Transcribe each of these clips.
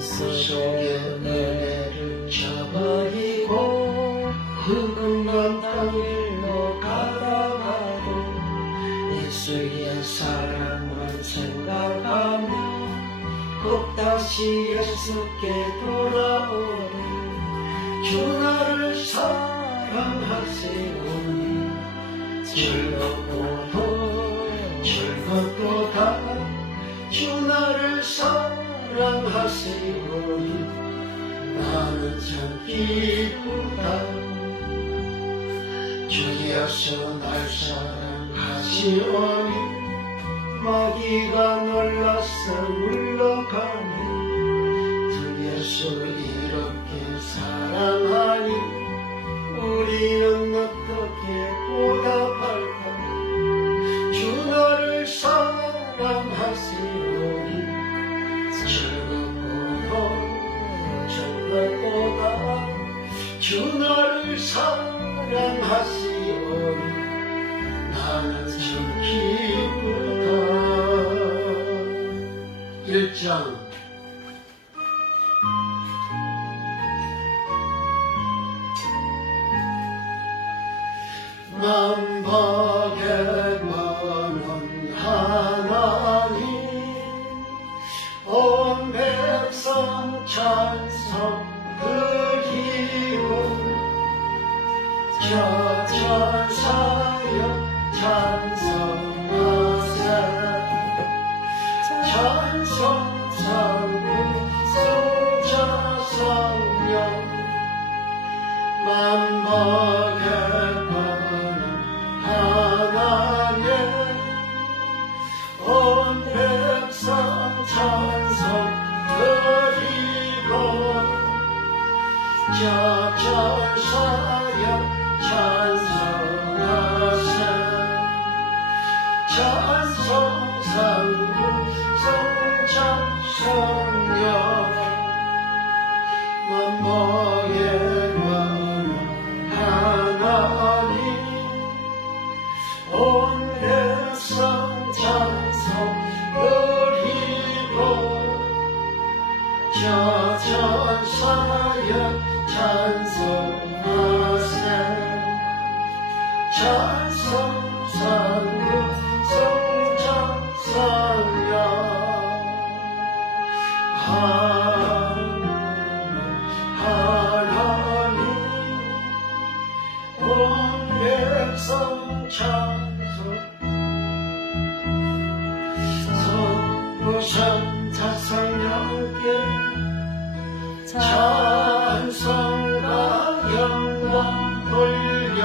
속에 은혜를 저버리고 흙은 땅길로 가다가도 예수의 사랑을 생각하며 꼭 다시 예수께 돌아오리. 주 나를 사랑하시오니 즐겁도다 주 나를 사랑하시오니 나는 참 기쁘다. 주 예수 날 사랑하시오니 마귀가 놀라서 물러가니 주 예수 이렇게 사랑하니 우리는 어떻게 보답할까. 주 나를 사랑하시오니 즐겁도다 주 나를 사랑하시오니 나는 참 기쁘다. 1장 만박에 많은 하나님 온 백성 찬송 드리오. 저 천사여 찬송하세 찬송상구 소자 성령 만박에 하나님 온 백성 찬송 드리고 저 천사여 찬송하세 찬송상구 소자 성령 만박에 하나님 온 백성 찬송 드리고 저 천사여 찬송하세 찬송상구 소자 성령 하나님 온 백성 찬송 성부상 자성령께 찬송과 영광 돌려보내세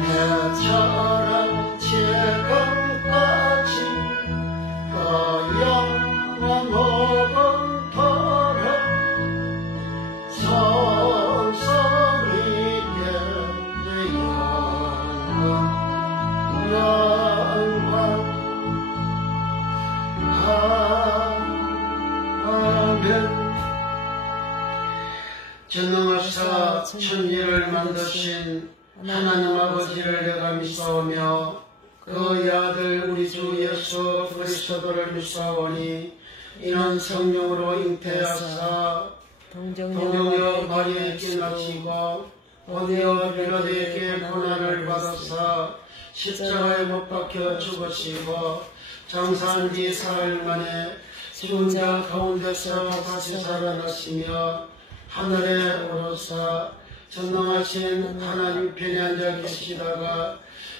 해처럼 지금까지 그 영원 모금토록 성성이게 영광 아멘. 전능하사 천지를 만드신 하나님 아버지를 내가 믿사오며 그의 아들 우리 주 예수 그리스도를 믿사오니 이는 성령으로 잉태하사 동정녀 마리아에게 낳으시고 본디오 빌라도에게 고난을 받아사 십자가에 못 박혀 죽으시고 장사한 뒤 사흘 만에 죽은 자 가운데서 다시 살아나시며 하늘에 오르사 전능하신 하나님 편에 앉아 계시다가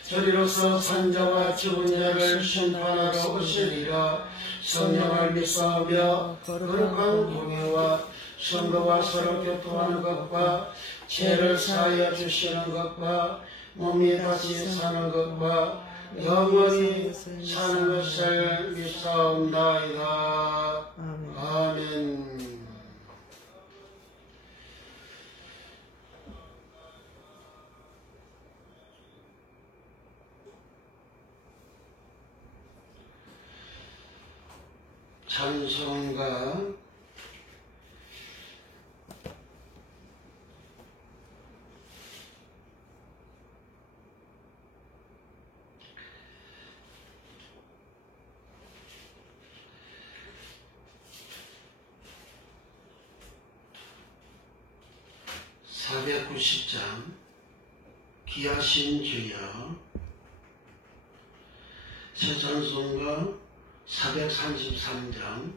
저리로서 산자와 죽은 자를 심판하러 오시리라. 성령을 믿사오며 거룩한 공예와 성도와 서로 교통하는 것과 죄를 사하여 주시는 것과 몸이 다시 사는 것과 영원히 사는 것을 믿사옵나이다. 아멘. 찬송가 490장 귀하신 주여. 새 찬송가 433장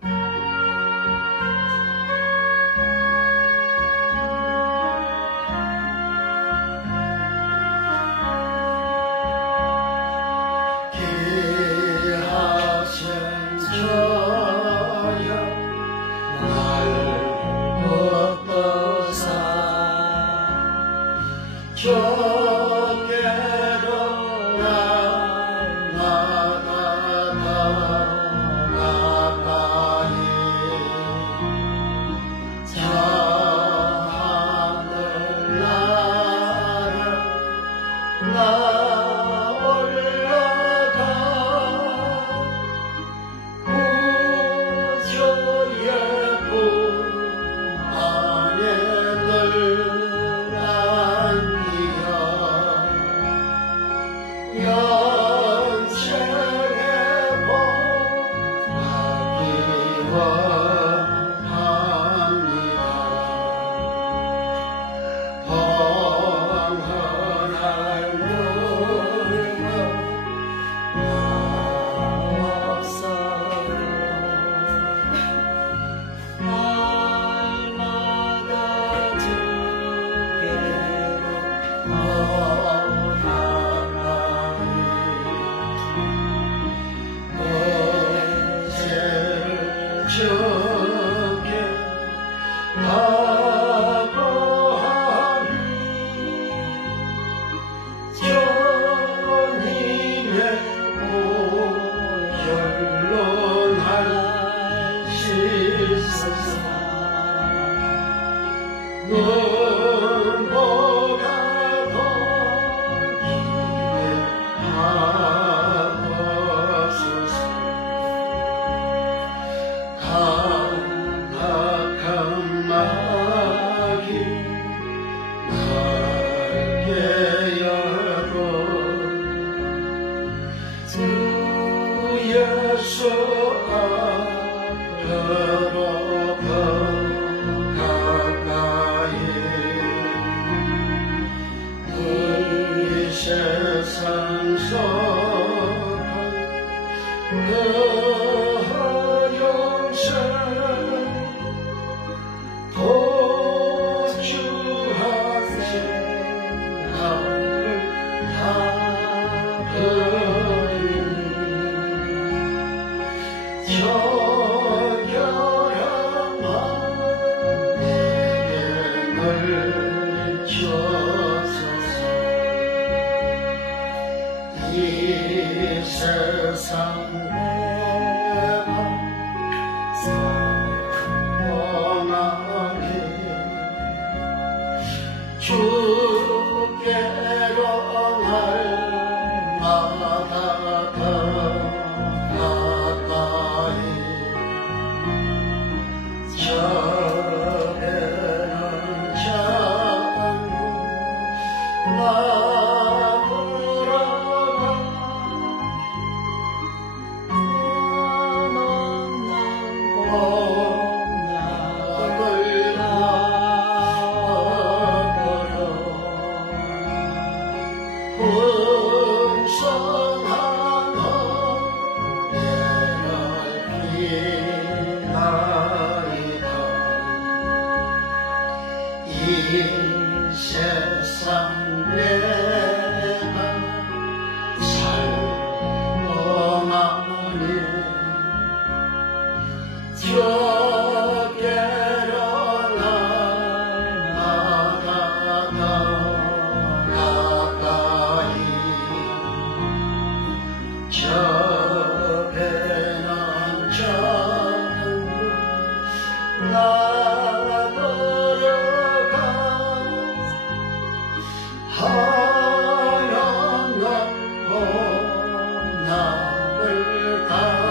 나를 다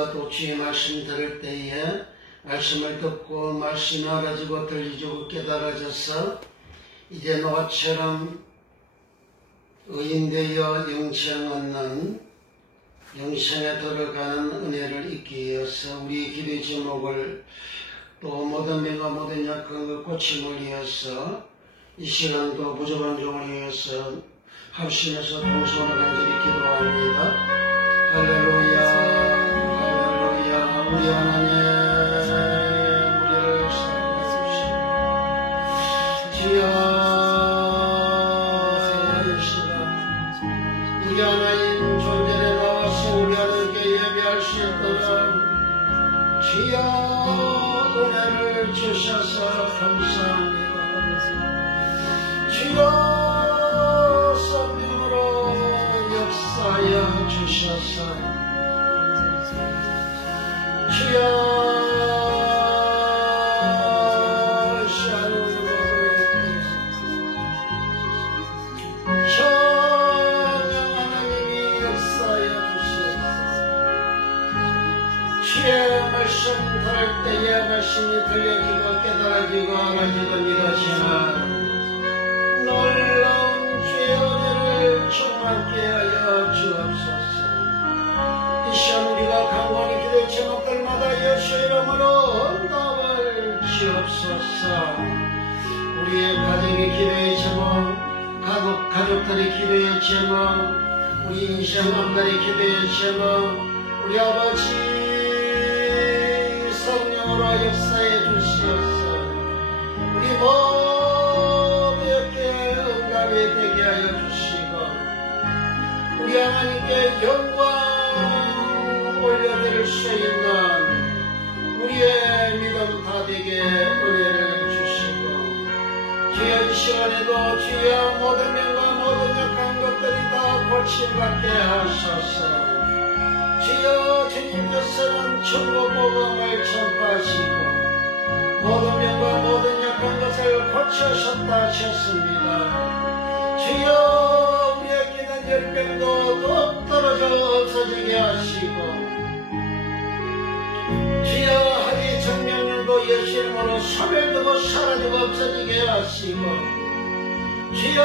우리가 또 주의 말씀 들을 때에 말씀을 듣고 말씀이 알아지고 들리고 깨달아져서 이제 너처럼 의인되어 영생 얻는 영생에 들어가는 은혜를 있게 위해서 우리 기도의 제목을 또 모든 명과 모든 약한 것 고침을 위해서 이 시간도 부족한 종을 위해서 합심해서 동성으로 간절히 기도합니다. 할렐루야, 할렐루야. 우리 하나님, 우리를 사랑해 주시고 주여, 우리 하나님 존재에 나와서 우리 하나님께 예배할 수 있도록 주여 은혜를 주셔서 감사합니다. 주여 성령으로 역사하여 주셔서 주여 말씀 들을 때에 말씀이 들려지고 깨달아지고 알아지고 믿어지는 놀라운 주의 은혜를 충만케 하여 주옵소서. 이 시간 우리가 간구하는 기도의 제목들마다 예수의 이름으로 응답을 주옵소서. 우리의 가정의 기도의 제목, 가족들의 기도의 제목, 우리 인생 남들의 기도의 제목, 우리 아버지 성령으로 역사해 주시옵소서. 우리 모두에게 응답이 되게 하여 주시고 우리 하나님께 영광 올려드릴 수 있는 우리의 믿음 다 되게 은혜를 주시고 주여 이 시간에도 주여 모든 명과 모든 약한 것들이 다 고침받게 하소서. 주여 주님께서는 천국 복음을 전파하시고 모든 병과 모든 약한 것을 고치셨다 하셨습니다. 주여 우리에게 있는 열병도 뚝 떨어져 없어지게 하시고 주여 하리 정명령도 예수 이름으로 소멸되고 사라지고 없어지게 하시고 주여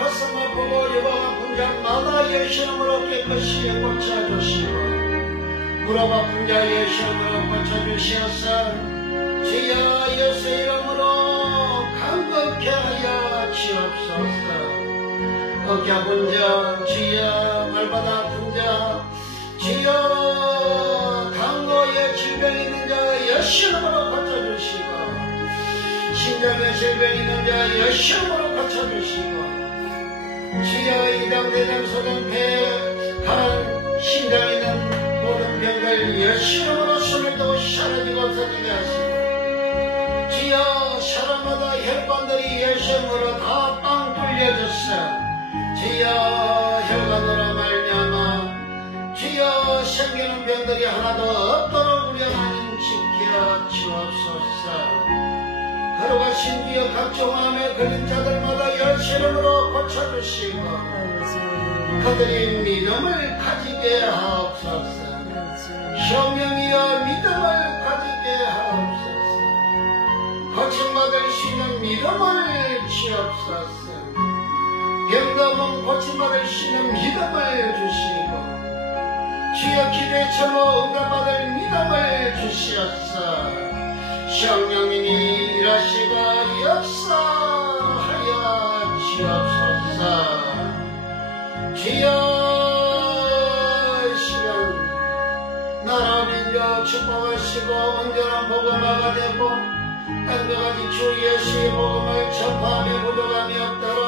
가슴 아프고 영 아픈 자마다 예수 이름으로 깨끗이 고쳐주시고 무릎 아픈 자 예수 이름으로 고쳐주시옵소서. 주여 예수 이름으로 강건케 하여 주옵소서. 어깨 아픈 자 주여 말받아 아픈 자 주여 당뇨에 질병이 있는 자 예수 이름으로 고쳐주시고 심장에 질병이 있는 자 예수 이름으로 고쳐주시고 주여 이장 대장 소장 폐 간 심장에 있는 모든 병들 예수 이름으로 숨을 두고 사라지고 없어지게 하시고 주여 사람마다 혈관들이 예수 이름으로 다 빵 뚫려졌어. 주여 혈관으로 말미암아 주여 생기는 병들이 하나도 없도록 우리 하나님 지켜 주옵소서. 걸어가신 주여 각종 암에 걸린 자들마다 예수 이름으로 고쳐주시고 그들이 믿음을 가지게 하옵소서. 성령이여 믿음을 가지게 하옵소서. 고침받을 수 있는 믿음을 주옵소서. 병도 고침받을 수 있는 믿음을 주시고 주여 기도의 제목 응답받을 믿음을 주시옵소서. 성령님이 일하시고 역사하여 주옵소서. 주여 나라 민족 축복하시고 온전한 복음화가 되고 한가지 주 예수의 복음을 전파하며 부족함이 없도록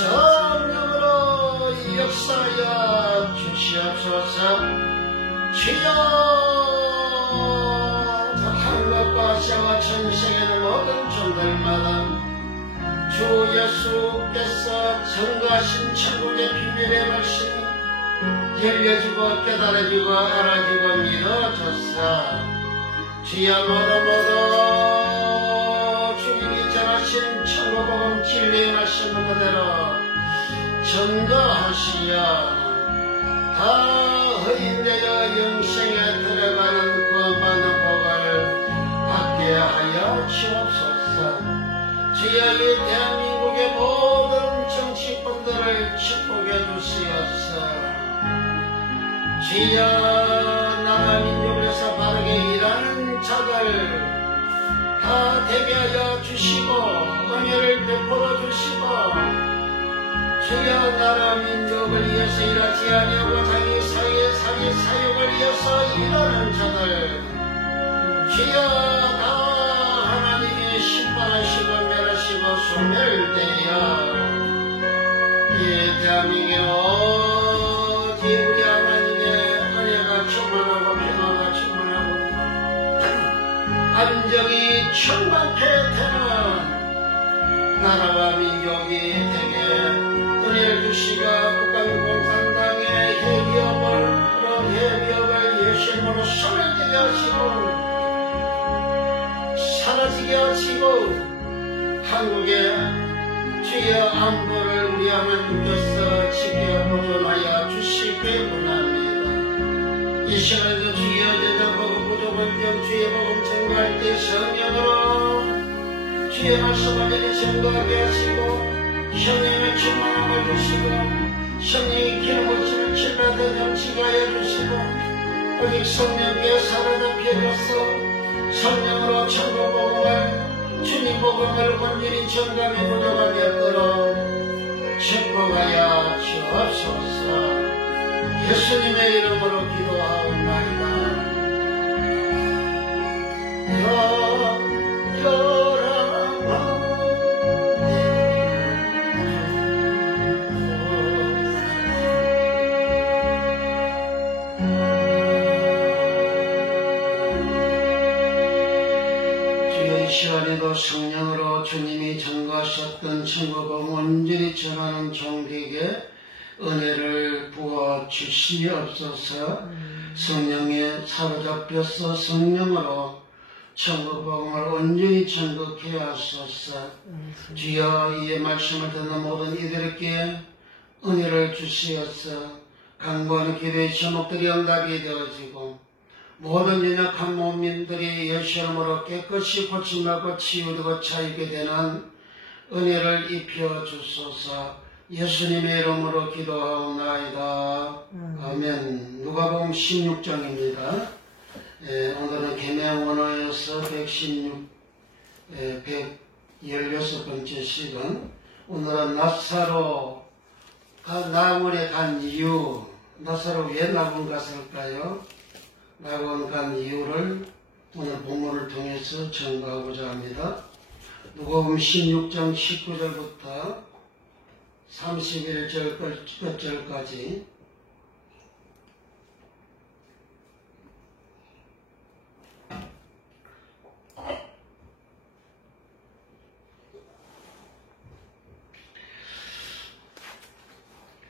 성령으로 역사하여 주시옵소서. 주여 하늘과 아시아와 전생에는 모든 종들마다 주 예수께서 전가하신 천국의 비밀의 말씀이 열려지고 깨달아지고 알아지고 믿어졌사. 주여 모두 주님이 전하신 천국복음 진리의 말씀 그대로 전가하시야 다 허인되어 영생에 들어 주여 이 대한민국의 모든 정치권들을 축복해 주시옵소서. 주여 나라 민족을 위해서 바르게 일하는 자들 다 대비하여 주시고 은혜를 베풀어 주시고 주여 나라 민족을 위해서 일하지 아니하고 자기 사역을 위해서 일하는 자들 주여 다 하나님이 심판하시고 멸하시고 소멸되어 이 대한민국의 오직 우리 하나님의 은혜가 충만하고 평화가 충만하고 안정이 충만케 되는 나라와 민족이 되게 은혜를 주시고 국가민공산당의 해비업을 예수님으로 소멸되게 하시고 사라지게 하시고 한국의 주여 안보를 우리 하나님께서 지켜 보존하여 주시길 원합니다. 이 시간에도 주여 대답하고 부족한경 주의 복음 증거할 때 성령으로 주의 말씀을 미리 증거하게 하시고 성령의 충만함을 주시고 성령의 기름을 주는 질라된 정치가 해주시고 오직 성령께 사로잡혀져서 성령으로 천국 복음을 주님 복음을 온전히 전감해 보도록 되도록 축복하여 주옵소서. 예수님의 이름으로 기도하옵나이다. 시간에도 성령으로 주님이 전가하셨던 천국을 온전히 전하는 종들에게 은혜를 부어 주시옵소서. 성령에 사로잡혀서 성령으로 천국복음을 온전히 전국해 하소서. 주여 이 말씀을 듣는 모든 이들에게 은혜를 주시어서 간구하는 기도의 제목들이 응답이 되어지고 모든 연약한 몸민들이 예수님으로 깨끗이 고침받고 치유되고 차이게 되는 은혜를 입혀 주소서. 예수님의 이름으로 기도하옵나이다. 아멘. 누가복음 16장입니다. 오늘은 개명 원어에서 116번째 시간. 오늘은 나사로가 낙원에 간 이유, 나사로 왜 낙원 갔을까요? 낙원 간 이유를 오늘 본문을 통해서 전가하고자 합니다. 누가복음 16장 19절부터 31절 끝절까지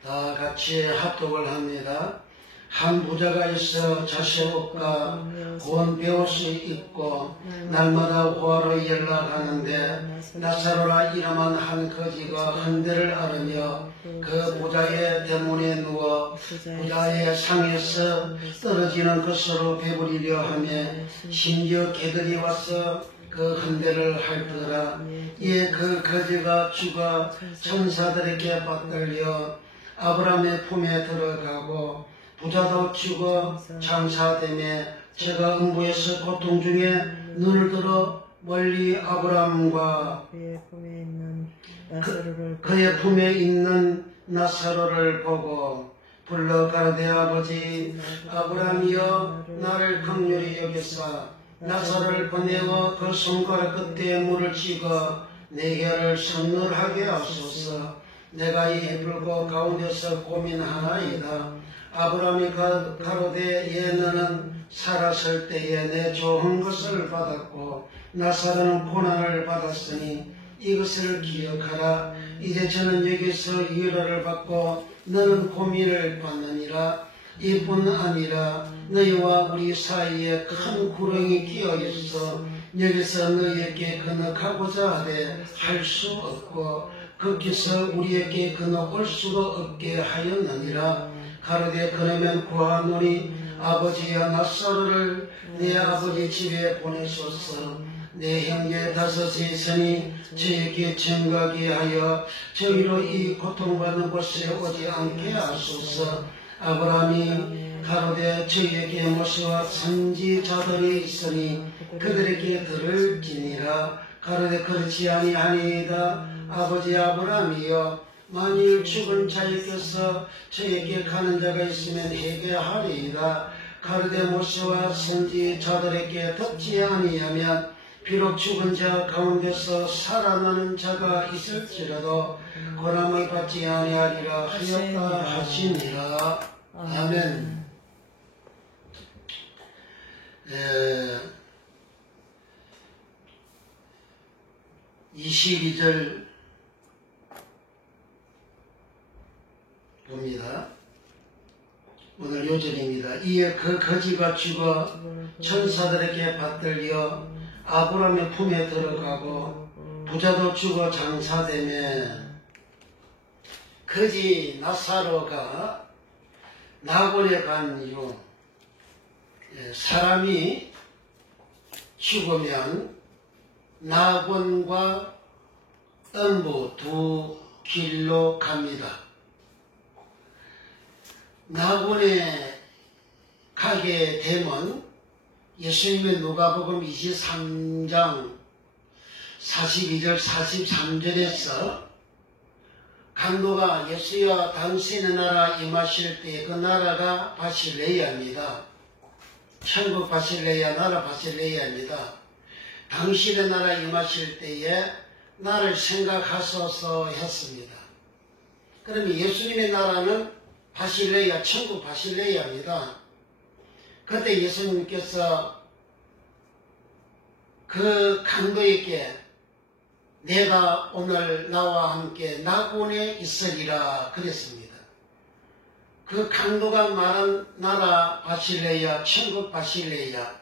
다 같이 합독을 합니다. 한 부자가 있어 자식 옷과 고운 베옷이 입고 날마다 호화로 연락하는데 나사로라 이름한 한 거지가 한대를 앓으며 그 부자의 대문에 누워 부자의 상에서 떨어지는 것으로 배부리려 하며 심지어 개들이 와서 그 한대를 핥더라. 이에 그 거지가 죽어 천사들에게 받들려 아브라함의 품에 들어가고 부자도 죽어 장사되매 제가 응부에서 고통 중에 눈을 들어 멀리 아브라함과 그의 품에 있는 나사로를 보고 불러 가라되 아버지 아브라함이여 나를 긍휼히 여기사 나사로를 보내어 그 손가락 끝에 물을 찍어 내 혀를 선물하게 하소서. 내가 이 불고 가운데서 고민하나이다. 아브라함이 가로되 예 너는 살았을 때에 내 좋은 것을 받았고 나사로는 고난을 받았으니 이것을 기억하라. 이제 저는 여기서 위로를 받고 너는 고민을 받느니라. 이뿐 아니라 너희와 우리 사이에 큰 구렁이 끼어 있어 여기서 너희에게 건너가고자 하되 할 수 없고 거기서 우리에게 건너올 수도 없게 하였느니라. 가로되 그러면 구하노니 아버지여 나사로를 내 아버지 집에 보내소서. 내 형제 다섯이 있으니 저에게 청가게 하여 저희로 이 고통받는 곳에 오지 않게 하소서. 아브라함이 가로되 저희에게 모세와 선지자들이 있으니 그들에게 들을지니라. 가로되 그렇지 아니하니이다. 아버지 아브라함이여, 만일 죽은 자에게서 저에게 가는 자가 있으면 회개하리이다. 가로되 모세와 선지자들에게 듣지 아니하면 비록 죽은 자 가운데서 살아나는 자가 있을지라도 고난을 받지 아니하리라 하였다 하시니라. 아멘. 22절 봅니다. 오늘 요절입니다. 이에 그 거지가 죽어 천사들에게 받들려 아브라함의 품에 들어가고 부자도 죽어 장사되며, 거지 나사로가 나곤에 간 이후 사람이 죽으면 나곤과 음부 두 길로 갑니다. 나곤에 가게 되면 예수님의 누가복음 23장 42절 43절에서 강도가 예수여 당신의 나라 임하실 때 그 나라가 바실레이아입니다. 천국 바실레이아, 나라 바실레이아입니다. 당신의 나라 임하실 때에 나를 생각하소서 했습니다. 그러면 예수님의 나라는 바실레이아, 천국 바실레이아입니다. 그때 예수님께서 그 강도에게 내가 오늘 나와 함께 나곤에 있으리라 그랬습니다. 그 강도가 말한 나라 바실레이아, 천국 바실레이아,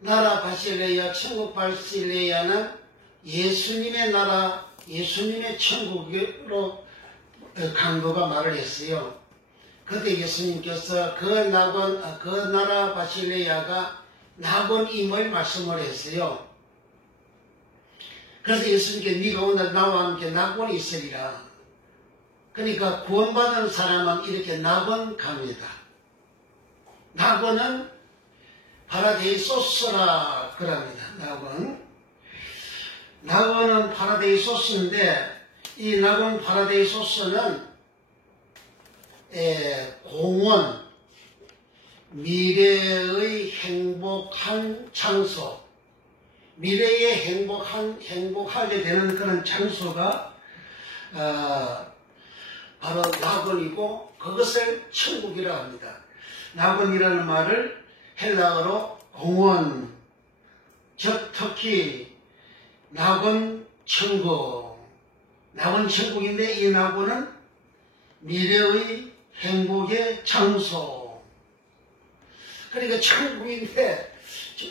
나라 바실레이아, 천국 바실레이아는 예수님의 나라, 예수님의 천국으로 강도가 말을 했어요. 그때 예수님께서 그 나라 바실레이아가 나곤임을 말씀을 했어요. 그래서 예수님께 네가 오늘 나와 함께 나곤에 있으리라. 그러니까 구원받은 사람은 이렇게 나곤 갑니다. 나곤은 파라데이소스라 그럽니다. 나곤은 파라데이소스인데, 이 나곤 파라데이소스는 공원, 미래의 행복한 장소, 미래에 행복하게 되는 그런 장소가 바로 나곤이고, 그것을 천국이라 합니다. 나곤이라는 말을 헬라어로 공원, 즉 특히 나곤 천국, 나곤 천국인데 이 나곤은 미래의 행복의 장소. 그러니까 천국인데,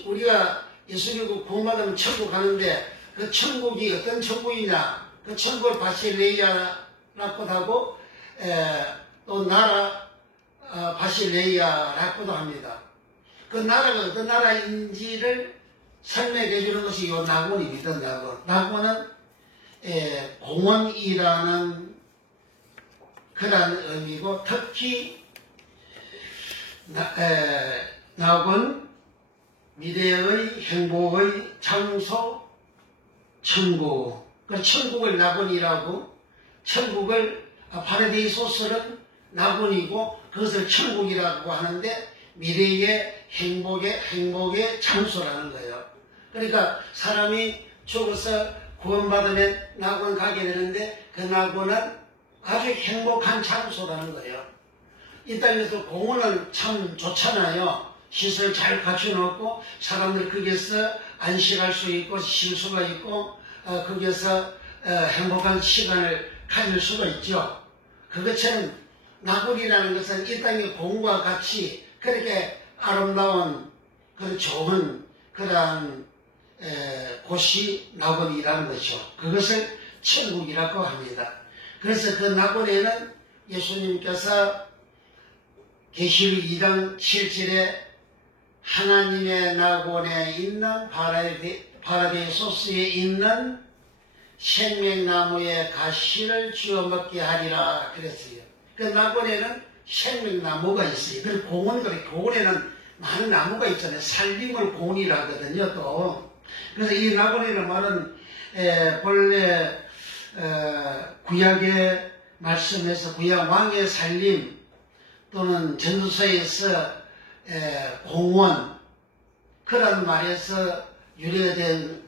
우리가 예수 믿고 구원받으면 천국 가는데 그 천국이 어떤 천국이냐, 그 천국을 바실레이아라고도 하고 또 나라 바실레이아라고도 합니다. 그 나라가 어떤 나라인지를 설명해 주는 것이 이 나곤입니다. 나곤은 공원이라는 그런 의미고, 특히 나곤 미래의 행복의 장소 천국, 그 천국을 나곤이라고, 천국을 파라데이소스는 나곤이고 그것을 천국이라고 하는데 미래의 행복의 장소라는 거예요. 그러니까 사람이 죽어서 구원받으면 나곤 가게 되는데 그 나곤은 아주 행복한 장소라는 거예요. 이 땅에서 공원은 참 좋잖아요. 시설 잘 갖춰놓고 사람들 거기서 안식할 수 있고 쉴 수가 있고 거기서 행복한 시간을 가질 수가 있죠. 그것처럼 나곤이라는 것은 이 땅의 공과 같이 그렇게 아름다운 그런 좋은 그러한 곳이 나곤이라는 것이죠. 그것을 천국이라고 합니다. 그래서 그 나곤에는 예수님께서 계시록 2장 7절에 하나님의 나곤에 있는 파라데이소스에 있는 생명나무의 가시를 쥐어 먹게 하리라 그랬어요. 그 낙원에는 생명나무가 있어요. 그 공원에는 많은 나무가 있잖아요. 살림을 공원이라 하거든요. 또 그래서 이 낙원이라는 말은 본래 구약의 말씀에서 구약 왕의 살림 또는 전도서에서 공원 그런 말에서 유래된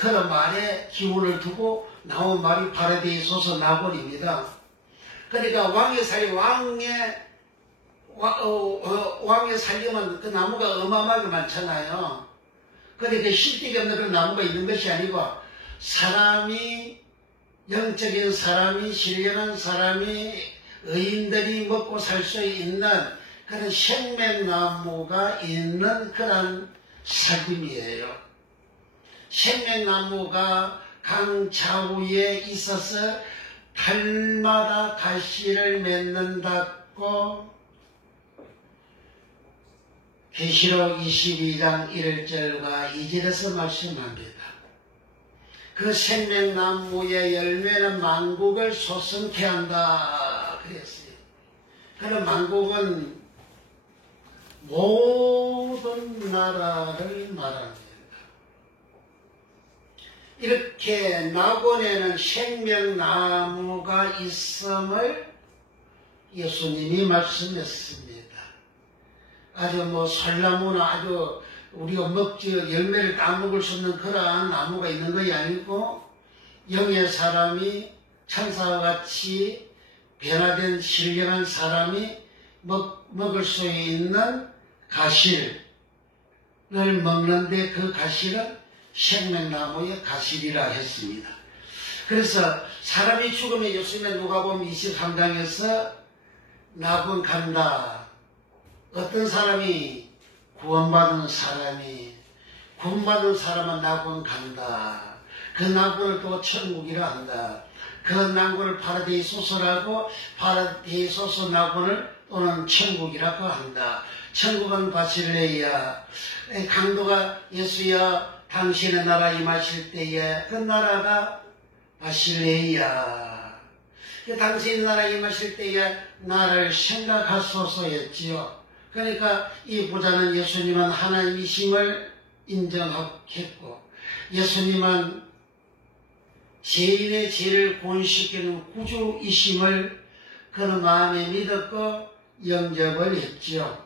그런 말에 기운을 두고 나온 말이 파라데이소스 낙원입니다. 그러니까 왕의 살림, 왕의 살림은 그 나무가 어마어마하게 많잖아요. 그러니까 실격이 없는 그런 나무가 있는 것이 아니고 사람이 영적인 사람이 신령한 사람이 의인들이 먹고 살 수 있는 그런 생명나무가 있는 그런 살림이에요. 생명나무가 강 좌우에 있어서 달마다 가시를 맺는다고 계시록 22장 1절과 2절에서 말씀합니다. 그 생명나무의 열매는 만국을 소성케 한다 그랬어요. 그런 만국은 모든 나라를 말합니다. 이렇게 낙원에는 생명나무가 있음을 예수님이 말씀했습니다. 아주 설나무나 아주 우리가 열매를 따먹을 수 있는 그러한 나무가 있는 것이 아니고 영의 사람이 천사와 같이 변화된 신령한 사람이 먹을 수 있는 가시를 먹는데 그 가시를 생명나무의 가시리라 했습니다. 그래서 사람이 죽으면 예수님의 누가복음 23장에서 낙원 간다. 어떤 사람이 구원받은 사람은 낙원 간다. 그 낙원을 또 천국이라 한다. 그 낙원을 파라데이소스라고 파라데이소스 낙원을 또는 천국이라고 한다. 천국은 바실레이야. 강도가 예수여 당신의 나라 임하실 때에 그 나라가 바실레이야. 당신의 나라 임하실 때에 나를 생각하소서였지요. 그러니까 이 부자는 예수님은 하나님이심을 인정했고 예수님은 죄인의 죄를 구원시키는 구주이심을 그는 마음에 믿었고 영접을 했지요.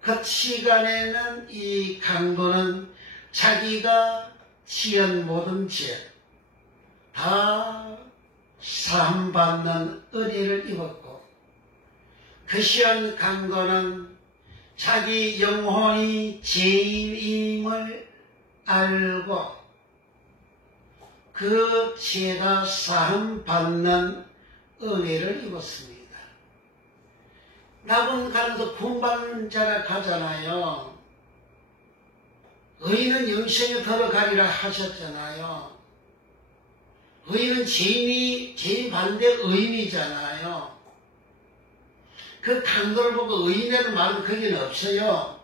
그 시간에는 이 강도는 자기가 지은 모든 죄 다 사함받는 은혜를 입었고 그 시간 강도는 자기 영혼이 죄인임을 알고 그 죄가 사함받는 은혜를 입었습니다. 낙원 가는서 구원받는 자가 가잖아요. 의인은 영생에 들어가리라 하셨잖아요. 의인은 죄인 반대 의인이잖아요. 그 강도를 보고 의인이라는 말은 거기는 없어요.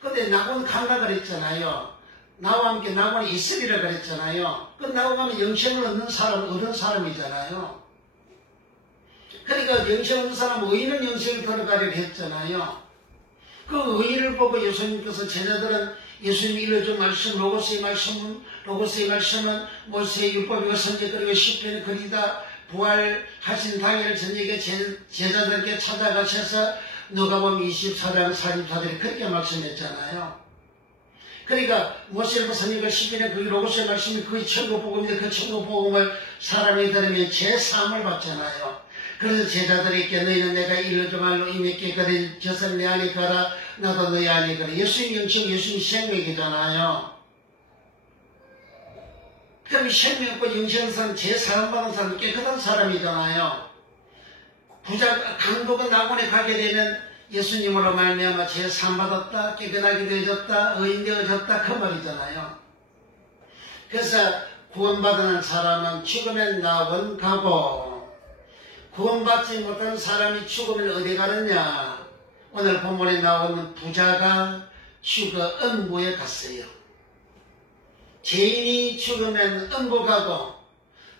근데 낙원 간다 그랬잖아요. 나와 함께 낙원에 있으리라 그랬잖아요. 그 낙원 가면 영생을 얻는 사람이잖아요. 그러니까 영생 얻는 사람은 의인은 영생에 들어가리라 했잖아요. 그 의인을 보고 예수님께서 제자들은 예수님이 일러준 말씀, 로고스의 말씀은 모세의 율법이고 선지 그리고 시편의 글이다. 부활하신 당일 저녁에 제자들께 찾아가셔서 누가복음 24장 44절에 그렇게 말씀했잖아요. 그러니까 모세의 선지가 시편의 글 로고스의 말씀이 그의 천국복음인데 그 천국복음을 사람이 들으면 제3을 받잖아요. 그래서 제자들에게 너희는 내가 일러준 말로 임했게 그래 저선 내 안에 가라 나도 너희 안에 가라. 예수님 영생 예수님 생명이잖아요. 그럼 생명과 영생한 사람 제3받은 사람 깨끗한 사람이잖아요. 강도가 낙원에 가게 되면 예수님으로 말미암아 제3받았다 깨끗하게 되어졌다 의인 되어졌다 그 말이잖아요. 그래서 구원받은 사람은 죽으면 낙원 가고 구원받지 못한 사람이 죽으면 어디 가느냐. 오늘 본문에 나오는 부자가 죽어 음부에 갔어요. 죄인이 죽으면 음부가고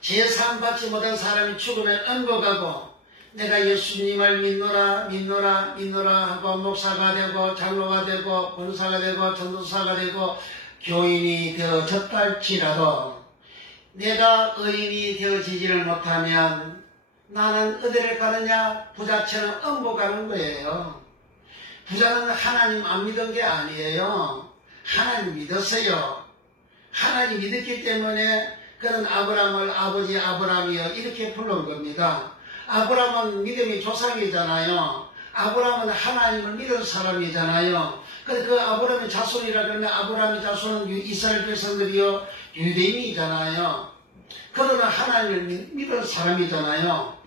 제사함 받지 못한 사람이 죽으면 음부가고 내가 예수님을 믿노라 하고 목사가 되고 장로가 되고 권사가 되고 전도사가 되고 교인이 되어졌다 할지라도 내가 의인이 되어지지를 못하면 나는 어디를 가느냐? 부자처럼 음부 가는 거예요. 부자는 하나님 안 믿은 게 아니에요. 하나님 믿었어요. 하나님 믿었기 때문에 그는 아브라함을 아버지 아브라함이여 이렇게 부른 겁니다. 아브라함은 믿음의 조상이잖아요. 아브라함은 하나님을 믿은 사람이잖아요. 그래서 그 아브라함의 자손이라 그러면 아브라함의 자손은 이스라엘 백성들이요 유대인이잖아요. 그러나 하나님을 믿은 사람이잖아요.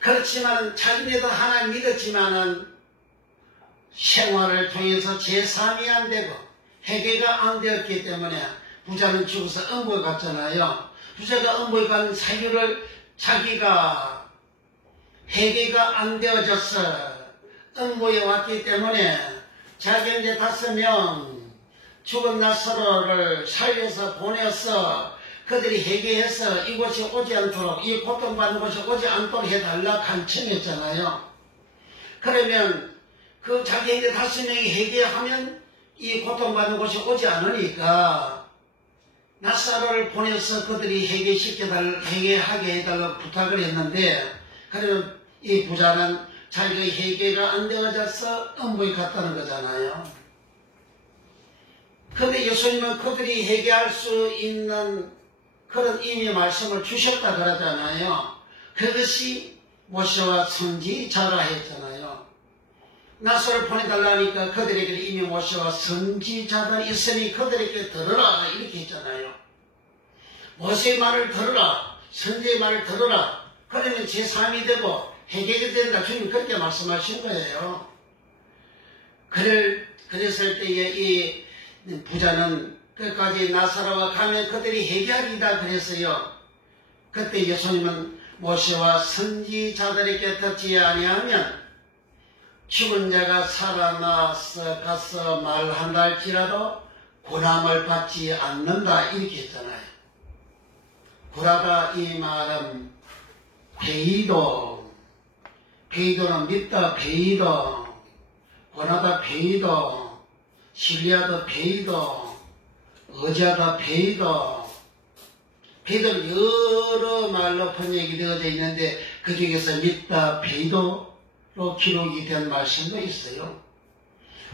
그렇지만 자기네도 하나님 믿었지만은 생활을 통해서 제3이 안 되고 회개가 안 되었기 때문에 부자는 죽어서 음부에 갔잖아요. 부자가 음부에 간 사유를 자기가 회개가 안 되어져서 음부에 왔기 때문에 자기한테 5명 죽은 나사로를 살려서 보내서 그들이 회개해서 이곳이 오지 않도록 이 고통받는 곳이 오지 않도록 해달라 간청했잖아요. 그러면 그 자기에게 5명이 회개하면 이 고통받는 곳이 오지 않으니까 나사로를 보내서 그들이 회개하게 해달라고 부탁을 했는데 그러면 이 부자는 자기가 회개가 안 되어져서 음부에 갔다는 거잖아요. 그런데 예수님은 그들이 회개할 수 있는 그런 이미 말씀을 주셨다 그러잖아요. 그것이 모세와 선지자라 했잖아요. 나사로를 보내달라니까 그들에게 이미 모세와 선지자가 있으니 그들에게 들으라 이렇게 했잖아요. 모세의 말을 들으라, 선지의 말을 들으라. 그러면 제3이 되고 회개가 된다. 주님 그렇게 말씀하신 거예요. 그랬을 때에 이 부자는 끝까지 나사로가 가면 그들이 회개하리다 그랬어요. 그때 예수님은 모세와 선지자들에게 듣지 아니하면 죽은 자가 살아나서 가서 말한다 할지라도 고난을 받지 않는다 이렇게 했잖아요. 구라다 이 말은 베이도는 믿다 베이도, 권하다 베이도, 신뢰하다 베이도, 의지하다 베이도. 베이도는 여러 말로 번역이 되어져 있는데 그 중에서 믿다 베이도로 기록이 된 말씀도 있어요.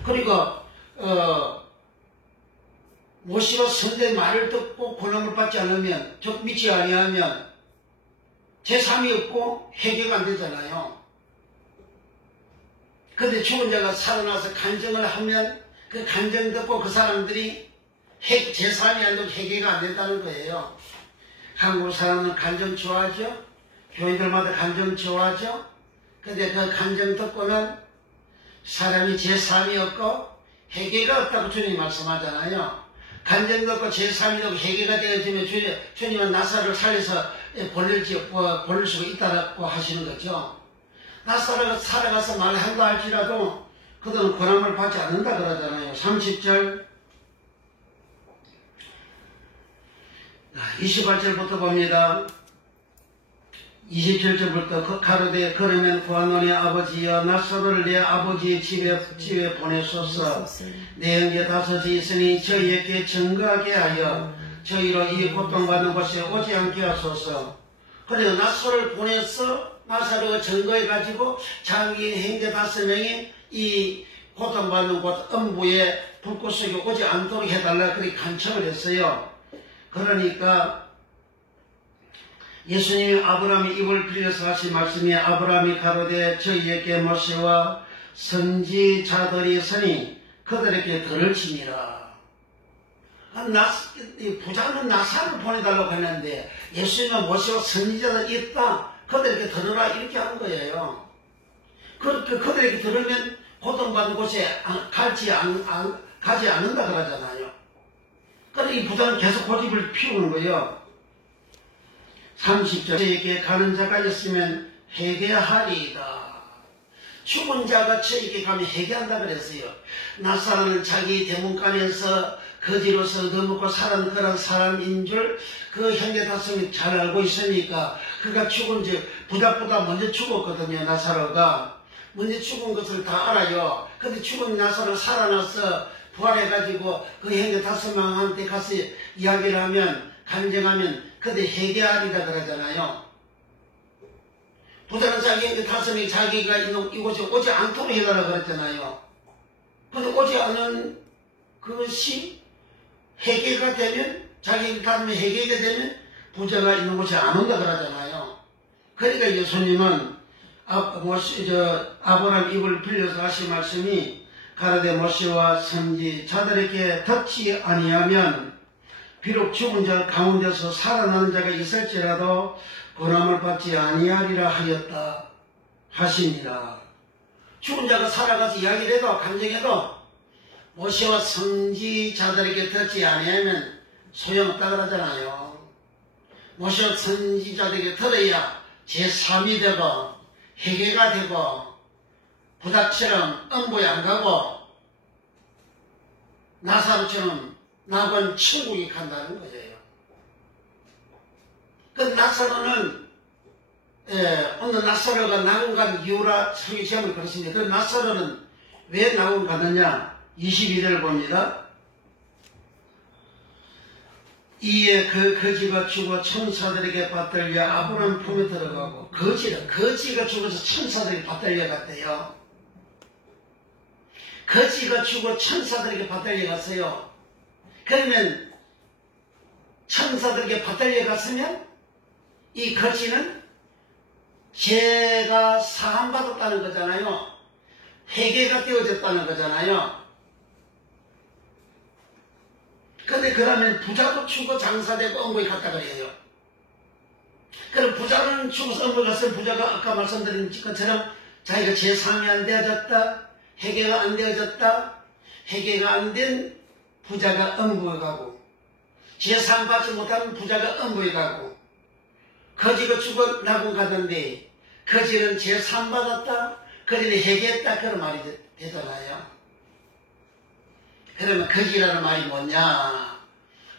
그리고 모세와 선지자의 말을 듣고 고난을 받지 않으면 즉 믿지 아니하면 제3이 없고 회개가 안 되잖아요. 그런데 죽은 자가 살아나서 간증을 하면 그 간증 듣고 그 사람들이 제3이 안 되고 회개가 안 된다는 거예요. 한국 사람은 간증 좋아하죠? 교인들마다 간증 좋아하죠? 근데 그 간증 듣고는 사람이 제3이 없고 회개가 없다고 주님이 말씀하잖아요. 간증 듣고 제3이 없고 회개가 되어지면 주님은 나사로를 살려서 보낼 수가 있다고 하시는 거죠. 나사로가 살아가서 말한다 할지라도 그들은 고난을 받지 않는다 그러잖아요. 30절 28절부터 봅니다. 27절부터 가로되 그러면 구하노니 아버지여 나사로를 내 아버지의 집에 보내소서. 내 형제 5이 있으니 저희에게 증거하게 하여 저희로 이 고통받는 곳에 오지 않게 하소서. 그래서 나사로를 보내서 나사로가 증거해가지고 자기 형제 5명이 이 고통받는 곳 음부에 불꽃 속에 오지 않도록 해달라 그렇게 간청을 했어요. 그러니까 예수님이 아브라함이 입을 빌려서 하신 말씀이 아브라함이 가로되 저희에게 모세와 선지자들이 있으니 그들에게 들을 치니라. 부자는 나사로를 보내달라고 했는데 예수님은 모세와 선지자들이 있다. 그들에게 들으라 이렇게 하는 거예요. 그들에게 들으면 고통받는 곳에 가지 않는다 그러잖아요. 그래서 이 부자는 계속 고집을 피우는 거예요. 30절 저에게 가는 자가 있으면 회개하리이다. 죽은 자가 저에게 가면 회개한다 그랬어요. 나사로는 자기 대문간에서 거지로서 얻어먹고 살은 그런 사람인 줄 그 형제 다섯이 잘 알고 있으니까 그가 죽은 지 부자보다 먼저 죽었거든요. 나사로가 먼저 죽은 것을 다 알아요. 근데 죽은 나사로 살아나서 부활해가지고 그 형제 다섯 명한테 가서 이야기를 하면 간증하면 그때 회개하리라 그러잖아요. 부자는 자기 형제 다섯이 자기가 있는 이곳에 오지 않도록 해달라 그랬잖아요. 근데 오지 않은 그것이 회개가 되면 자기 가슴에 회개가 되면 부자가 있는 곳에 안 온다 그러잖아요. 그러니까 예수님은 아브라함 입을 빌려서 하신 말씀이 가라데 모세와 선지자들에게 듣지 아니하면 비록 죽은 자 가운데서 살아나는 자가 있을지라도 고난을 받지 아니하리라 하였다 하시니라. 죽은 자가 살아가서 이야기를 해도 간증해도 모세와 선지자들에게 듣지 아니하면 소용없다 그러잖아요. 모세와 선지자들에게 들어야 제3이 되고 회개가 되고 부자처럼 음부에 안 가고 나사로처럼 낙원 천국에 간다는 거예요. 그 나사로는 오늘 나사로가 낙원 간 이유라 설교시험을 그러십니다. 그 나사로는 왜 낙원 갔느냐? 22절을 봅니다. 이에 그 거지가 죽어 천사들에게 받들려 아브라함 품에 들어가고 거지가 죽어서 천사들에게 받들려 갔대요. 거지가 죽어 천사들에게 받들려 갔어요. 그러면 천사들에게 받들려 갔으면 이 거지는 죄가 사함받았다는 거잖아요. 회개가 되어졌다는 거잖아요. 근데 그러면 부자도 죽어 장사되고 엄부에 갔다 그래요. 그럼 부자는 죽어서 엄부에 갔으면 부자가 아까 말씀드린 것처럼 자기가 제3이 안 되어졌다, 회개가 안 되어졌다, 회개가 안 된 부자가 엄부에 가고, 제3 받지 못하면 부자가 엄부에 가고, 거지가 죽어 낙원 가던데 거지는 제3 받았다, 거지는 회개했다 그런 말이 되잖아요. 그러면 거지라는 말이 뭐냐?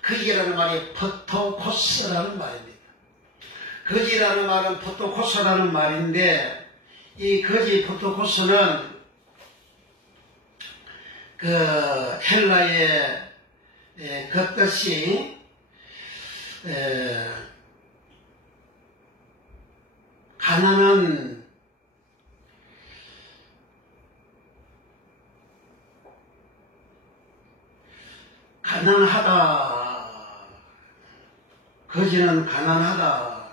거지라는 말이 포토코스라는 말입니다. 거지라는 말은 포토코스라는 말인데 이 거지 포토코스는 그 헬라의 그 뜻이 가난한 가난하다. 거지는 가난하다.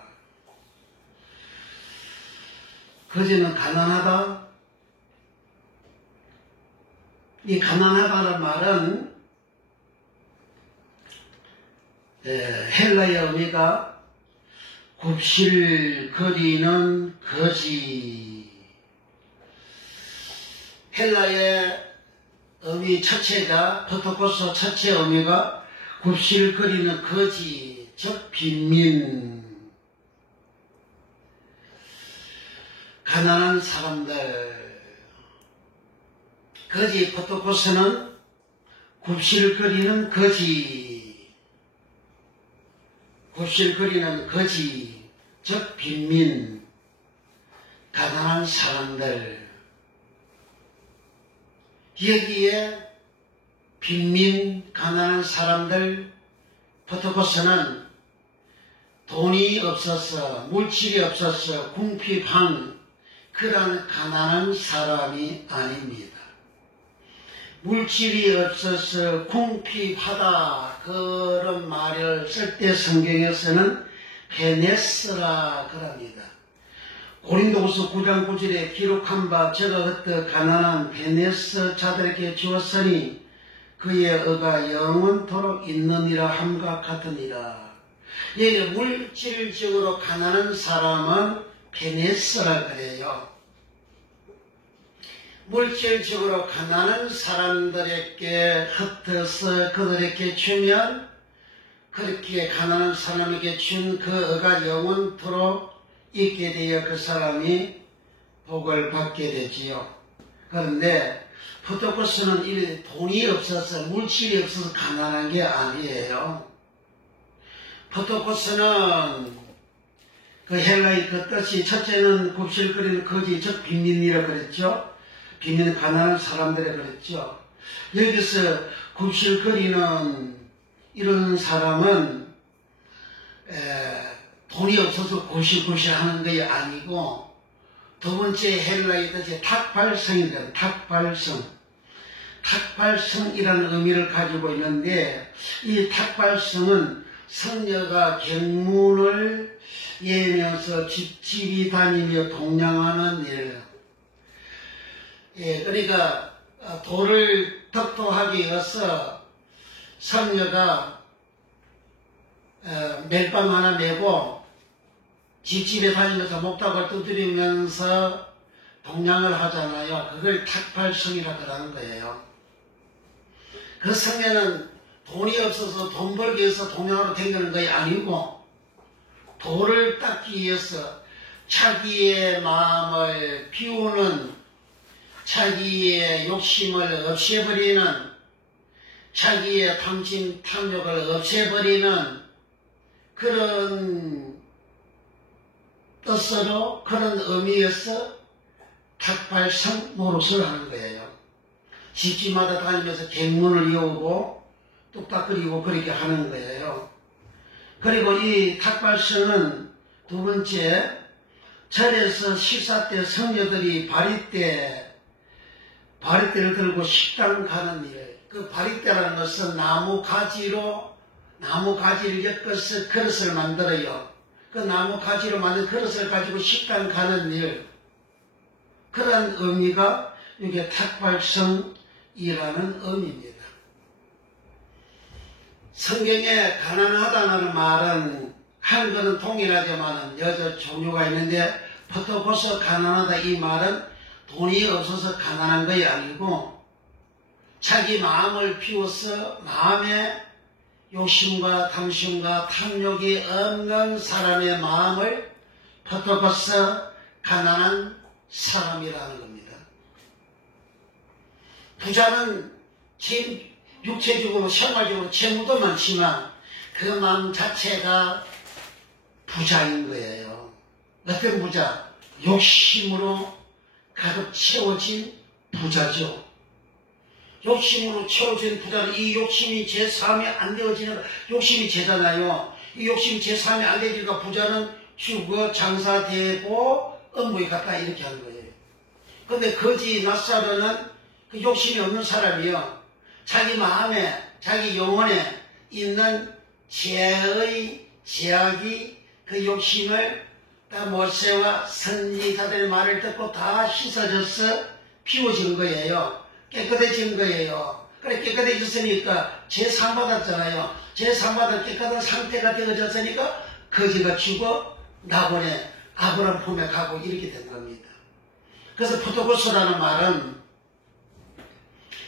거지는 가난하다. 이 가난하다는 말은 헬라의 의미가 굽실거리는 거지. 헬라의 의미 첫째가 포토코스 첫째 의미가 굽실거리는 거지, 즉 빈민, 가난한 사람들. 거지 포토코스는 굽실거리는 거지, 굽실거리는 거지, 즉 빈민, 가난한 사람들. 여기에 빈민, 가난한 사람들, 포토코스는 돈이 없어서, 물질이 없어서 궁핍한 그런 가난한 사람이 아닙니다. 물질이 없어서 궁핍하다 그런 말을 쓸 때 성경에서는 페네스라 그럽니다. 고린도후서 9장 9절에 기록한 바 저가 그때 가난한 베네스 자들에게 주었으니 그의 의가 영원토록 있느니라 함과 같으니라. 이 물질적으로 가난한 사람은 베네스라 그래요. 물질적으로 가난한 사람들에게 흩어서 그들에게 주면 그렇게 가난한 사람에게 준 그 의가 영원토록 있게 되어 그 사람이 복을 받게 되지요. 그런데 포토코스는 이 돈이 없어서 물질이 없어서 가난한 게 아니에요. 포토코스는 그 헬라의 그 뜻이 첫째는 굽실거리는 거지 즉 빈민이라 그랬죠. 빈민 가난한 사람들에 그랬죠. 여기서 굽실거리는 이런 사람은 돈이 없어서 고실고실 하는 게 아니고 두 번째 헬라의 뜻이 탁발성이다. 탁발성. 탁발성이라는 의미를 가지고 있는데 이 탁발성은 성녀가 경문을 예면서 집집이 다니며 동냥하는 일. 그러니까 돌을 덕도하기 위해서 성녀가 멜빵 하나 메고 집집에 다니면서 목탁을 두드리면서 동냥을 하잖아요. 그걸 탁발성이라고 하는 거예요. 그 성녀는 돈이 없어서 돈 벌기 위해서 동냥으로 다니는 것이 아니고 돌을 닦기 위해서 자기의 마음을 비우는, 자기의 욕심을 없애버리는, 자기의 탐심, 탐욕을 없애버리는 그런 뜻으로, 그런 의미에서 탁발성 노릇을 하는 거예요. 집집마다 다니면서 갱문을 이어오고 뚝딱거리고 그렇게 하는 거예요. 그리고 이 탁발성은 두 번째, 절에서 식사 때 성녀들이 바리떼를 들고 식당 가는 일. 그 바리떼라는 것은 나무 가지를 엮어서 그릇을 만들어요. 그 나무 가지로 만든 그릇을 가지고 식당 가는 일. 그런 의미가 이게 탁발성이라는 의미입니다. 성경에 가난하다는 말은 한글은 동일하지만 여러 종류가 있는데 포토코스 가난하다 이 말은 돈이 없어서 가난한 것이 아니고 자기 마음을 비워서 마음에 욕심과 탐심과 탐욕이 없는 사람의 마음을 포토코스 가난한 사람이라는 겁니다. 부자는 육체적으로 생활적으로 재물도 많지만 그 마음 자체가 부자인 거예요. 어떤 부자? 욕심으로 가득 채워진 부자죠. 욕심으로 채워진 부자는 이 욕심이 제삼이 안 되어지는, 욕심이 제잖아요. 이 욕심이 제삼이 안 되니까 부자는 죽어 장사되고 업무에 갔다 이렇게 하는 거예요. 근데 거지 낫사로는 그 욕심이 없는 사람이요. 자기 마음에, 자기 영혼에 있는 죄의 제약이 그 욕심을 다 모세와 선지자들의 말을 듣고 다 씻어져서 비워진 거예요. 깨끗해진 거예요. 그래 깨끗해졌으니까 죄상 받았잖아요. 죄상 받아 깨끗한 상태가 되어졌으니까 거지가 죽어 나본의 아브람 품에 가고 이렇게 된 겁니다. 그래서 포토코스라는 말은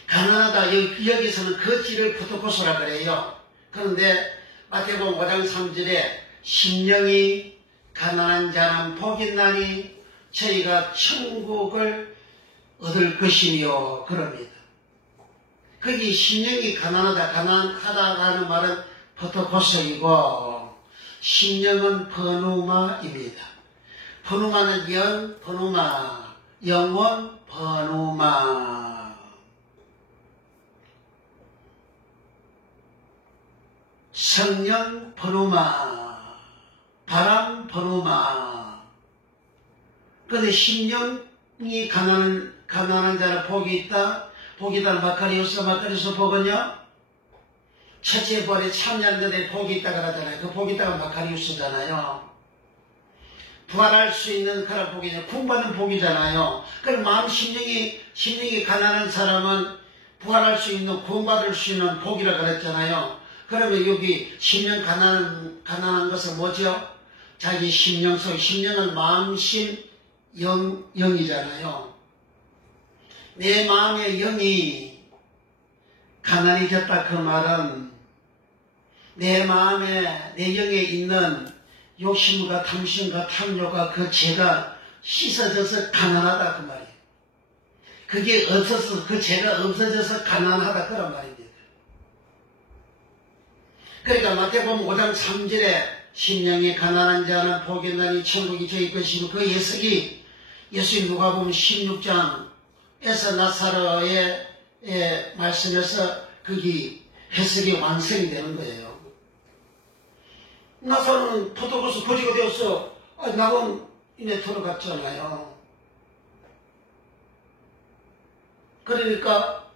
가난하다. 여기서는 거지를 포토코스라 그래요. 그런데 마태복음 5장 3절에 심령이 가난한 자는 복이 있나니 저희가 천국을 얻을 것이며 그럽니다. 거기 심령이 가난하다라는 말은 포토코스이고 심령은 번우마입니다. 번우마는 번우마, 영원 번우마. 성령 번우마, 바람 번우마. 그런데 심령이 가난한 자는 복이 있다. 복이 있다는 마카리오스 복은요, 첫째 벌에 참여한 자들의 복이 있다 그러잖아요. 그 복이 있다가 마카리오스잖아요. 부활할 수 있는 그런 복이냐, 구원받는 복이잖아요. 그럼 마음 심령이 가난한 사람은 부활할 수 있는, 구원받을 수 있는 복이라 그랬잖아요. 그러면 여기 심령 가난한 것은 뭐죠? 자기 심령 속, 심령은 마음, 심, 영이잖아요. 내 마음의 영이 가난해졌다 그 말은 내 마음에, 내 영에 있는 욕심과 탐심과 탐욕과 그 죄가 씻어져서 가난하다 그 말이에요. 그게 없어서, 그 죄가 없어져서 가난하다 그런 말입니다. 그러니까 마태복음 5장 3절에 심령이 가난한 자는 복이 있나니 천국이 저희 것이고, 그 해석이 예수님 누가복음 16장에서 나사로의 말씀에서 그게 해석이 완성이 되는 거예요. 나사로는 포도버스 거지가 되었어. 낙원 이내 들어갔잖아요. 그러니까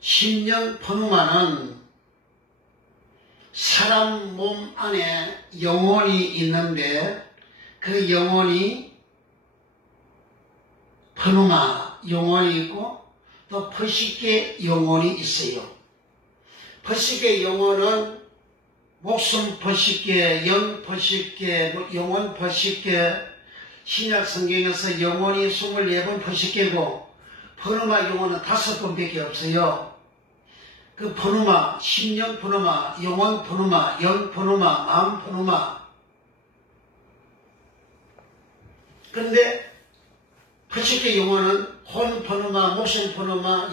심령 번우마는 사람 몸 안에 영혼이 있는데 그 영혼이 번우마 영혼이 있고 또 퍼시계 영혼이 있어요. 퍼시계 영혼은 목숨 퍼시계, 영 퍼시계, 영혼 퍼시계, 신약 성경에서 영혼이 24번 퍼시계고 번우마 영혼은 5번밖에 없어요. 그 번우마, 심령 번우마, 영혼 번우마, 영 번우마, 마음 번우마. 그런데 퍼시계 영혼은 혼 번우마, 목숨 번우마,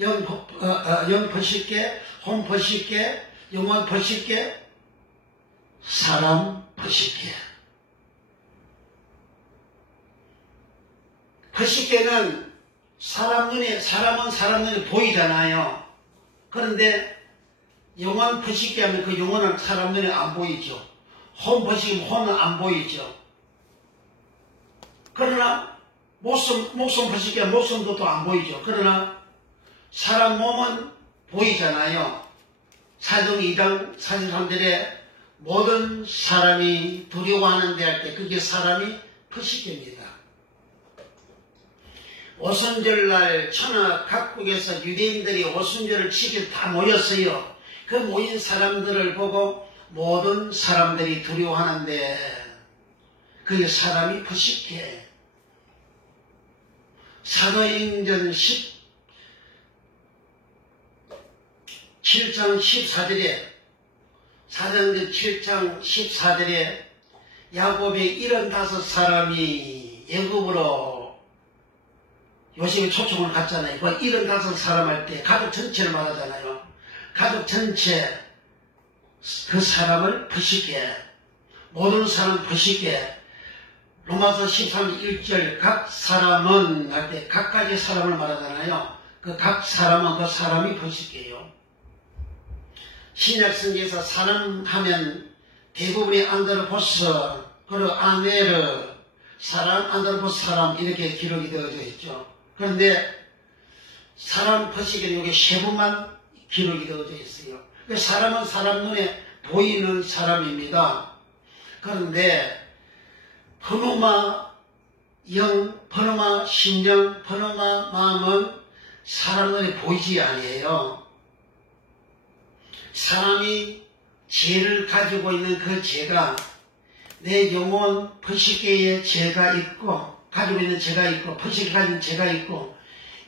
영 퍼시계, 혼 퍼시계, 영혼 퍼시계, 사람 퍼시계. 퍼시계는 사람은 사람 눈에 보이잖아요. 그런데 영혼 퍼시계 하면 그 영혼은 사람 눈에 안 보이죠. 혼 퍼시계는 혼은 안 보이죠. 그러나 목숨 퍼시계 목숨도 또 안 보이죠. 그러나 사람 몸은 보이잖아요. 사도행 2장 43절에 모든 사람이 두려워하는 데 할 때 그게 사람이 퍼시계입니다. 오순절날 천하 각국에서 유대인들이 오순절을 지키러 다 모였어요. 그 모인 사람들을 보고 모든 사람들이 두려워하는데 그게 사람이 퍼시계. 사도행전 7장 14절에 사도행전 7장 14절에 야곱의 75사람이 애굽으로 요셉이 초청을 갔잖아요. 그 75사람 할 때 가족 전체를 말하잖아요. 가족 전체 그 사람을 퍼시계, 모든 사람 퍼시계. 로마서 13장 1절 각 사람은 할 때 각가지 사람을 말하잖아요. 그 각 사람은 그 사람이 퍼시계예요. 신약성경에서 사람 하면 대부분이 안드로포스, 그리고 아네르, 사람, 안드로포스 사람 이렇게 기록이 되어져 있죠. 그런데 사람 퍼시계는 여기 세 번만 기록이 되어져 있어요. 사람은 사람 눈에 보이는 사람입니다. 그런데 번우마 영, 번우마 심령, 번우마 마음은 사람 눈에 보이지 아니에요. 사람이 죄를 가지고 있는 그 죄가 내 영혼 퍼시계에 죄가 있고 가지고 있는 죄가 있고 퍼시계 가진 죄가 있고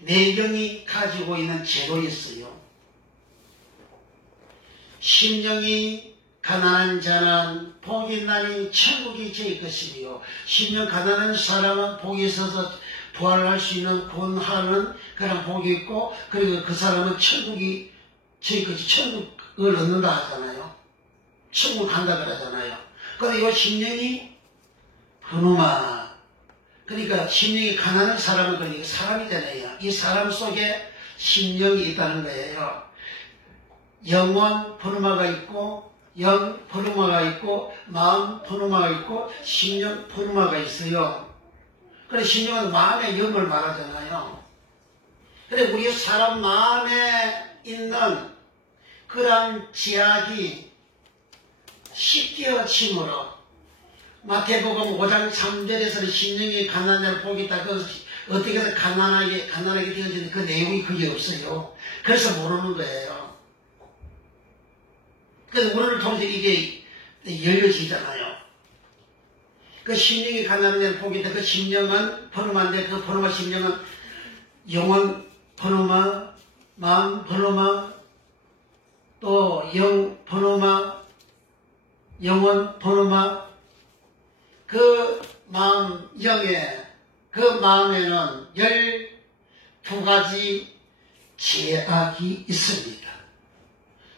내 영이 가지고 있는 죄도 있어요. 심령이 가난한 자는 복이 있나니 천국이 저희 것이며 심령 가난한 사람은 복이 있어서 부활할 수 있는 권하는 그런 복이 있고 그리고 그 사람은 천국이 저희 것이 천국을 얻는다 하잖아요. 천국 간다 그러잖아요. 그런데 이 심령이 번우마 그러니까 심령이 가난한 사람은 그러니까 사람이잖아요. 이 사람 속에 심령이 있다는 거예요. 영혼 번우마가 있고 영 번우마가 있고 마음 번우마가 있고 심령 번우마가 있어요. 그래 심령은 마음의 영을 말하잖아요. 그래 우리 사람 마음에 있는 그런 지약이 씻겨짐으로 마태복음 5장 3절에서는 심령이 가난한 자를 복이 있다. 어떻게 해서 가난하게 되어지는 그 내용이 그게 없어요. 그래서 모르는 거예요. 그래서 우리를 통해서 이게 열려지잖아요. 그 심령이 가난한 자를 복이 있다. 그 심령은 번우마인데 그 번우마 심령은 영혼 번우마, 마음 번우마, 또 영 번우마, 영혼 번우마, 그 마음 영에 그 그 마음에는 12가지 제약이 있습니다.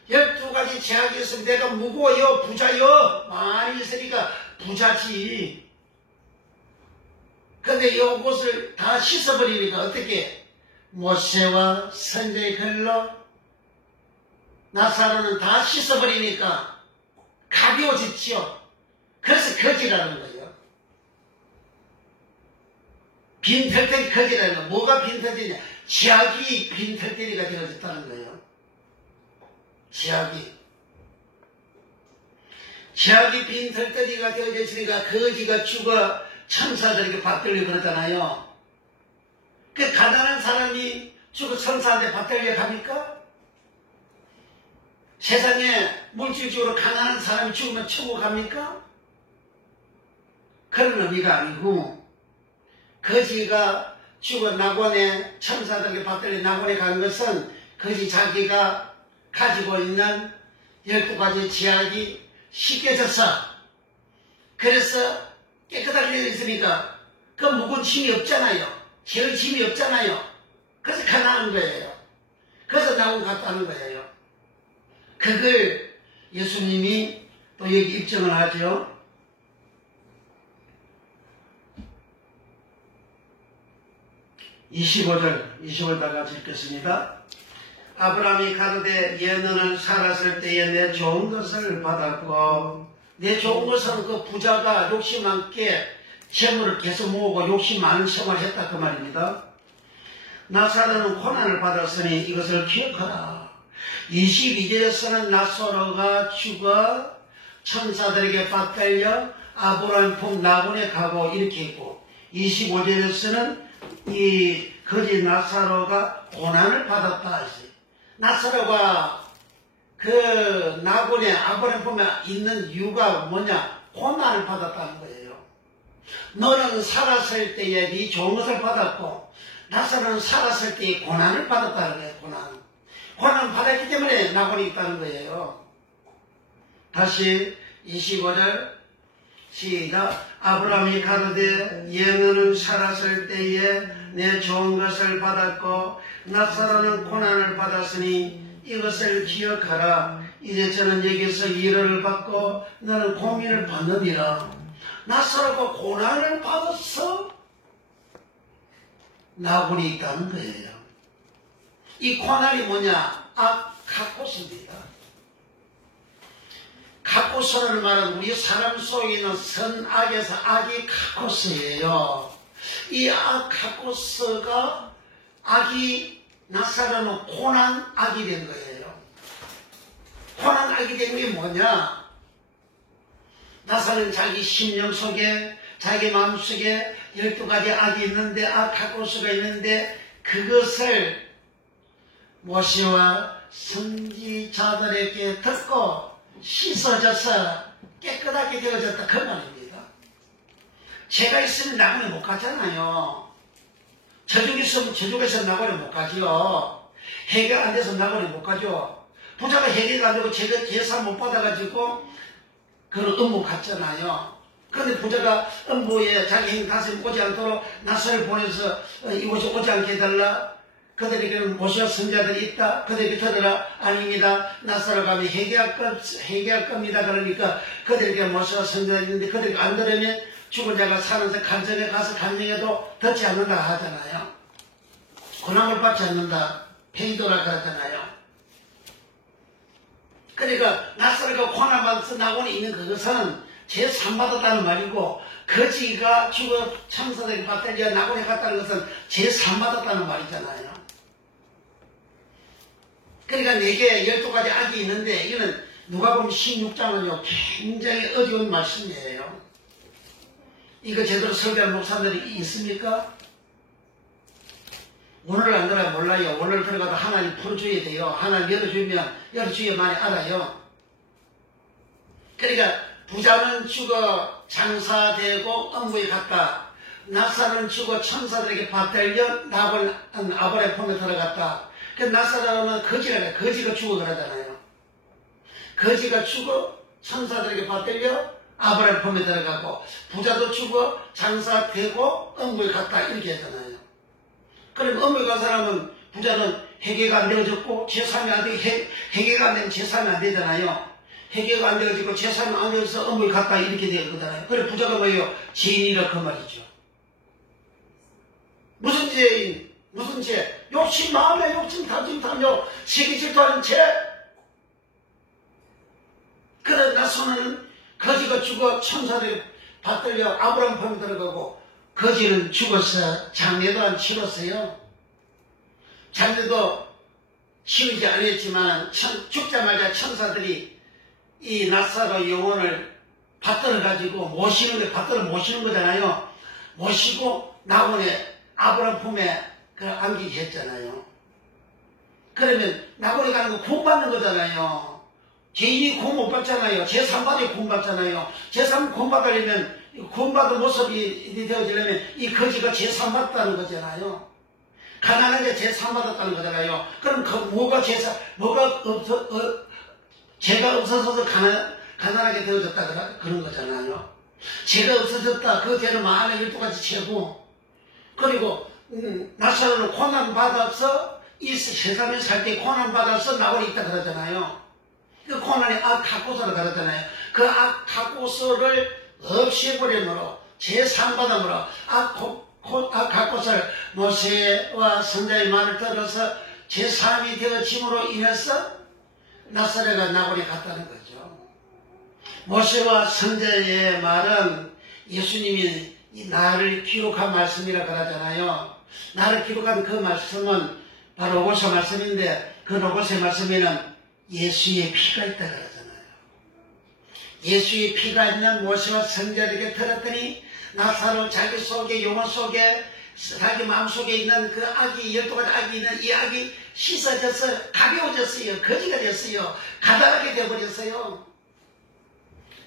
12가지 제약이 있습니다. 내가 무고요, 부자요, 많이 있으니까 부자지. 근데 이것을 다 씻어버리니까 어떻게? 모세와 선지의 글로 나사로는 다 씻어버리니까 가벼워졌지요. 그래서 거지라는 거예요. 빈털터리 거지라는 거. 뭐가 빈털터리냐? 제약이 빈털터리가 되어졌다는 거예요. 제약이 빈털터리가 되어졌으니까 거지가 죽어 천사들에게 받들려 그러잖아요. 그 가난한 사람이 죽어 천사한테 받들려 갑니까? 세상에 물질적으로 가난한 사람이 죽으면 천국 갑니까? 그런 의미가 아니고 거지가 죽어 낙원에 천사들에게 받들려 낙원에 간 것은 거지 자기가 가지고 있는 12가지 제약이 씻겨져서 그래서 깨끗하게 되어 있으니까 그 묵은 짐이 없잖아요. 죄의 짐이 없잖아요. 그래서 가난한 거예요. 그래서 낙원 갔다는 거예요. 그걸 예수님이 또 여기 입증을 하죠. 25절 다 같이 읽겠습니다. 아브라함이 가로되 너는 살았을 때에 내 좋은 것을 받았고 내 좋은 것은 그 부자가 욕심 많게 재물을 계속 모으고 욕심 많은 생활을 했다 그 말입니다. 나사로는 고난을 받았으니 이것을 기억하라. 22절에서는 나사로가 죽어 천사들에게 받들려 아브라함 품 낙원에 가고 이렇게 있고 25절에서는 이 거지 나사로가 고난을 받았다 했어요. 나사로가 그 낙원에 아브라함 품에 있는 이유가 뭐냐? 고난을 받았다는 거예요. 너는 살았을 때에 네 좋은 것을 받았고 나사로는 살았을 때에 고난을 받았다는 거예요. 고난을 받았기 때문에 낙원에 있다는 거예요. 다시 25절 시작. 아브라함이 가로되 너는 살았을 때에 내 좋은 것을 받았고 나사로는 고난을 받았으니 이것을 기억하라. 이제 저는 여기서 위로를 받고 너는 고민을 받느니라. 나사로가 고난을 받아서 낙원에 있다는 거예요. 이 고난이 뭐냐? 카코스입니다. 카코스라는 말은 우리 사람 속에 있는 선악에서 악이 카코스예요. 이 카코스가 악이 나사로는 고난 악이 된 거예요. 고난 악이 된 게 뭐냐? 나사로는 자기 심령 속에 자기 마음 속에 12가지 악이 있는데 카코스가 있는데 그것을 모세와 선지자들에게 듣고 씻어져서 깨끗하게 되어졌다 그 말입니다. 죄가 있으면 낙원에 못 가잖아요. 저죽이 있으면 저죽에서 낙원에 못 가죠. 해결 안 돼서 낙원에 못 가죠. 부자가 해결 안 되고 제사 못 받아가지고 그런 음부 갔잖아요. 그런데 부자가 음부에 자기 행 가슴이 오지 않도록 낯을 보내서 이곳에 오지 않게 해달라. 그들에게는 모세와 선지자들이 있다. 그들에게 터더라. 아닙니다. 나사로 가면 회개할 겁니다. 그러니까 그들에게 모세와 선지자들이 있는데 그들에게 안 들으면 죽은 자가 사는데 간정에 가서 간정해도 듣지 않는다 하잖아요. 고난을 받지 않는다. 페이도라 하잖아요. 그러니까 나사로가 고난받아서 낙원에 있는 그것은 죄 삼받았다는 말이고 거지가 죽어 천사들이 받들려 낙원에 갔다는 것은 죄 삼받았다는 말이잖아요. 그러니까 내게 12가지 악이 있는데 이거는 누가 보면 16장은요 굉장히 어려운 말씀이에요. 이거 제대로 설교한 목사들이 있습니까? 오늘 안 들어야 몰라요. 오늘 들어가도 하나님 풀어줘야 돼요. 하나님 열어주야만이 알아요. 그러니까 부자는 죽어 장사되고 음부에 갔다. 나사로는 죽어 천사들에게 받들려 아브라함 품에 들어갔다. 그 나사로는 거지가 죽어 그러잖아요. 거지가 죽어 천사들에게 받들려 아브라함 품에 들어가고 부자도 죽어 장사되고 음부에 갔다 이렇게 하잖아요. 그럼 음부에 간 사람은 부자는 회개가 안 되어졌고 제삼이 안 되고 회개가 안 되면 제삼이 안 되잖아요. 회개가 안 되어지고 제삼이 안 되어서 음부에 갔다 이렇게 되는 거잖아요. 그래 부자가 뭐예요? 죄인이라 그 말이죠. 무슨 죄인? 무슨 죄? 욕심 마음에 욕심 탐심 탐욕 세계 질투하는 죄. 그러나 손은 거지가 죽어 천사들이 받들려 아브라함 품에 들어가고 거지는 죽어서 장례도 안 치렀어요. 장례도 치르지 않았지만 죽자마자 천사들이 이 나사로 영혼을 받들어 가지고 받들어 모시는 거잖아요. 모시고 나곤에 아브라함 품에 안기게 했잖아요. 그러면 나곤에 가는 거 구원받는 거잖아요. 죄인이 구원 못 받잖아요. 제3받이 구원 받잖아요. 제3 구원 받으려면 구원받은 모습이 되어지려면 이 거지가 제3받다는 거잖아요. 가난한 게 제3받았다는 거잖아요. 그럼 죄가 없어서 가난하게 되어졌다 그런 거잖아요. 죄가 없어졌다. 그 죄는 만에 12가지 죄고 그리고 나사로는 고난받아서 이 세상에 살 때 고난받아서 나홀이 있다 그러잖아요. 그 고난이 악하고서를 그러잖아요. 그 악하고서를 없애버림으로 제3받음으로 악하고서를 모세와 선자의 말을 들어서 제3이 되어짐으로 인해서 나사렛과 나홀이 갔다는 거죠. 모세와 선자의 말은 예수님이 나를 기록한 말씀이라 그러잖아요. 나를 기록한 그 말씀은 바로 로고스 말씀인데 그 로고스의 말씀에는 예수의 피가 있다 그러잖아요. 예수의 피가 있는 모세와 선자에게 들었더니 나사로 자기 속에 영혼 속에 자기 마음속에 있는 그 악이 12가지 악이 있는 이 악이 씻어져서 가벼워졌어요. 거지가 됐어요. 가다하게 되어버렸어요.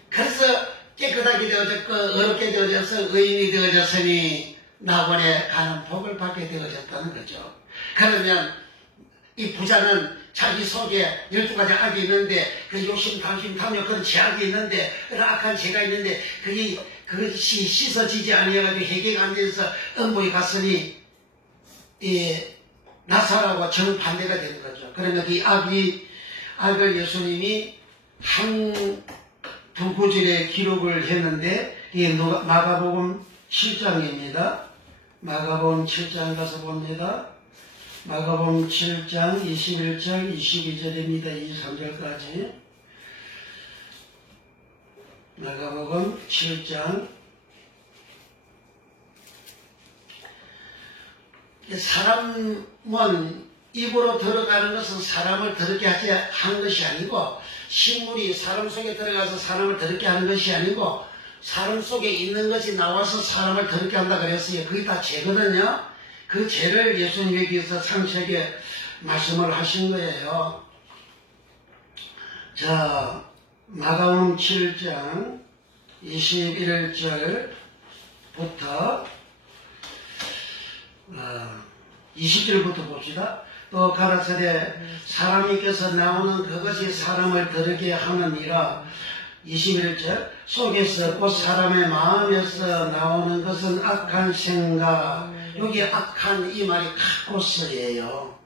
그래서 깨끗하게 되어졌고 어렵게 되어져서 의인이 되어졌으니 낙원에 가는 복을 받게 되어졌다는 거죠. 그러면 이 부자는 자기 속에 12가지 악이 있는데 그 욕심, 탐심, 탐욕 그런 죄악이 있는데 그런 악한 죄가 있는데 그것이 씻어지지 아니해가지고 해결가 안 돼서 음부에 갔으니 나사로와 정반대가 되는 거죠. 그러면 이 악을 예수님이 두 구절에 기록을 했는데 이게 마가복음 7장입니다. 마가복음 7장 가서 봅니다. 마가복음 7장 21절 22절입니다. 23절까지 마가복음 7장 사람은 입으로 들어가는 것은 사람을 더럽게 한 것이 아니고 식물이 사람 속에 들어가서 사람을 더럽게 하는 것이 아니고 사람 속에 있는 것이 나와서 사람을 더럽게 한다 그랬어요. 그게 다 죄거든요. 그 죄를 예수님께서 상세하게 말씀을 하신 거예요. 자, 마가복음 7장 21절부터 20절부터 봅시다. 또 가라사대 사람에게서 나오는 그것이 사람을 더럽게 하느니라. 21절 속에서 곧 사람의 마음에서 나오는 것은 악한 생각. 여기 악한 이 말이 카코스예요.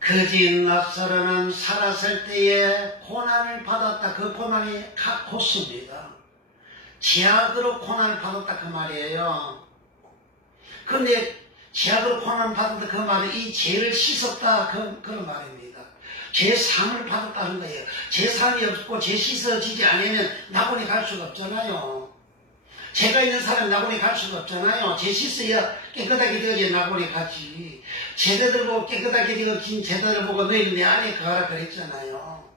거짓 나사로는 살았을 때에 고난을 받았다. 그 고난이 카코스입니다. 죄악으로 고난을 받았다 그 말이에요. 그런데 죄악으로 고난을 받았다 그 말은 이 죄를 씻었다 그런 말입니다. 죄상을 받았다는 거예요. 죄상이 없고 죄 씻어지지 않으면 낙원에 갈 수가 없잖아요. 죄가 있는 사람은 낙원에 갈 수가 없잖아요. 죄 씻어야 깨끗하게 되어야 낙원에 가지. 제자들 보고 깨끗하게 되어진 제자들 보고 너희는 내 안에 거하라 그랬잖아요.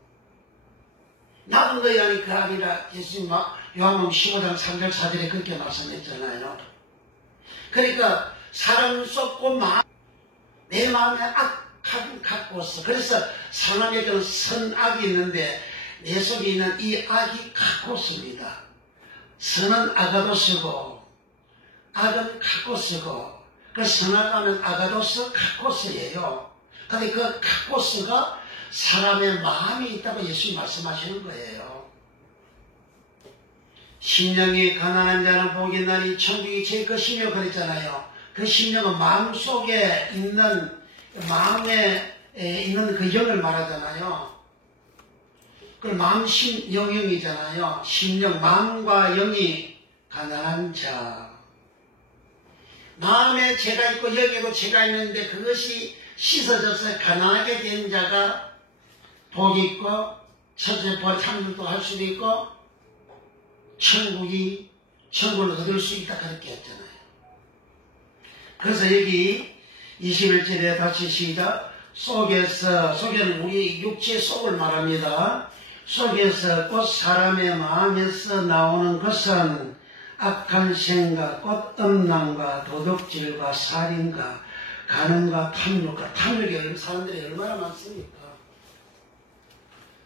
나도 너희 안에 거하리라. 예수님 요한복음 15장 3절 4절에 그렇게 말씀했잖아요. 그러니까 사람 썩고 내 마음에 악한 갖고 있어. 그래서 사람에게는 선악이 있는데 내 속에 있는 이 악이 갖고 있습니다. 선은 아가도스고 악은 카코스고 그 선악하는 아가도스 카코스예요. 근데 그 카코스가 사람의 마음이 있다고 예수님이 말씀하시는 거예요. 심령이 가난한 자는 복이 있나니 천국이 제 것이며 그랬잖아요. 그 심령은 마음속에 있는 마음에 있는 그 영을 말하잖아요. 그 마음 영이잖아요. 심령 마음과 영이 가난한 자. 마음에 죄가 있고 영에도 죄가 있는데 그것이 씻어져서 가난하게 된 자가 복이 있고 첫째 벌 참을도 할 수도 있고 천국을 얻을 수 있다 그렇게 했잖아요. 그래서 여기 21절에 다시 시작. 속에는 우리 육체의 속을 말합니다. 속에서 곧 사람의 마음에서 나오는 것은 악한 생각, 곧 음란과 도둑질과 살인과 간음과 탐욕이 사람들이 얼마나 많습니까?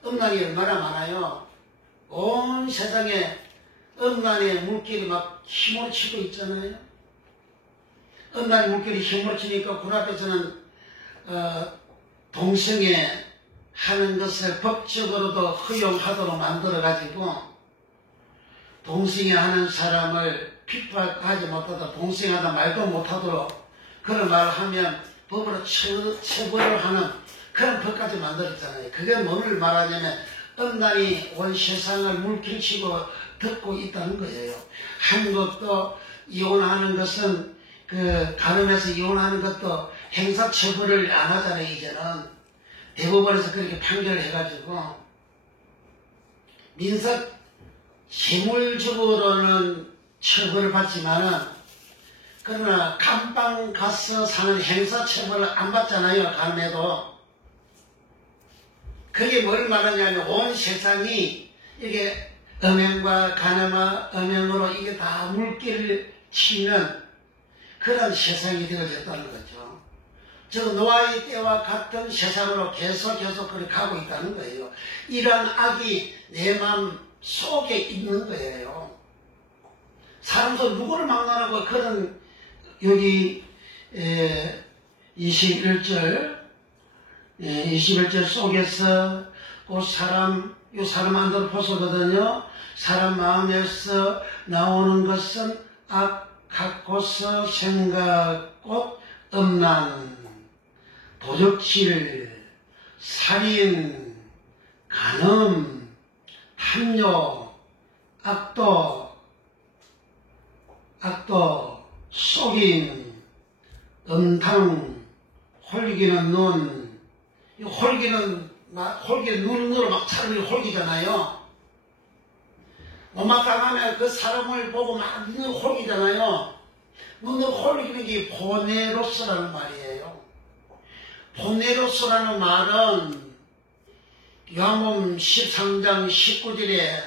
음란이 얼마나 많아요. 온 세상에 음란의 물길이 막 힘으로 치고 있잖아요. 음란의 물길이 힘으로 치니까 군 앞에서는 동성애 하는 것을 법적으로도 허용하도록 만들어가지고 동성애 하는 사람을 핍박하지 못하도록 동성애하다 말도 못하도록 그런 말을 하면 법으로 처벌을 하는 그런 법까지 만들었잖아요. 그게 뭐를 말하냐면 음란이 온 세상을 물길치고 듣고 있다는 거예요. 한국도 이혼하는 것은 간음해서 이혼하는 것도 행사처벌을 안 하잖아요. 이제는 대법원에서 그렇게 판결을 해가지고 민사 재물적으로는 처벌을 받지만은 그러나 감방 가서 사는 행사처벌을 안 받잖아요. 간음해도. 그게 뭘 말하냐면 온 세상이 이게 음행과 간음과 음행으로 이게 다 물길을 치는 그런 세상이 되어졌다는 거죠. 즉 노아의 때와 같은 세상으로 계속 그렇게 가고 있다는 거예요. 이런 악이 내 마음 속에 있는 거예요. 사람도 누구를 막론하고 그런 여기 21절 속에서 그 이 사람 안으로 보소거든요. 사람 마음에서 나오는 것은 악하고서 생각, 곧 음란, 도적질, 살인, 간음, 탐욕, 악도, 속임, 음탕, 홀기는 눈, 홀기는 눈으로 막 사람을 홀기잖아요. 못마땅하면 그 사람을 보고 막 눈을 홀기잖아요. 눈을 홀기는 게 보네로스라는 말이에요. 보네로스라는 말은 요한복음 13장 19절에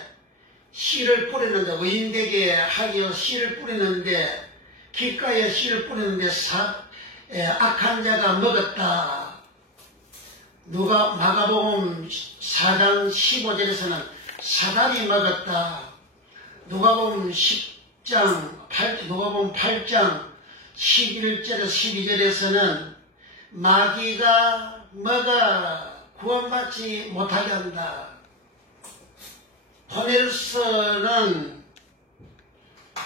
씨를 뿌리는데 의인되게 하기 위해서 씨를 뿌리는데 길가에 씨를 뿌리는데 악한 자가 먹었다. 마가복음 4장 15절에서는 사단이 먹었다. 누가복음 8장 11절에서 12절에서는 마귀가 먹어 구원받지 못하게 한다. 보넬서는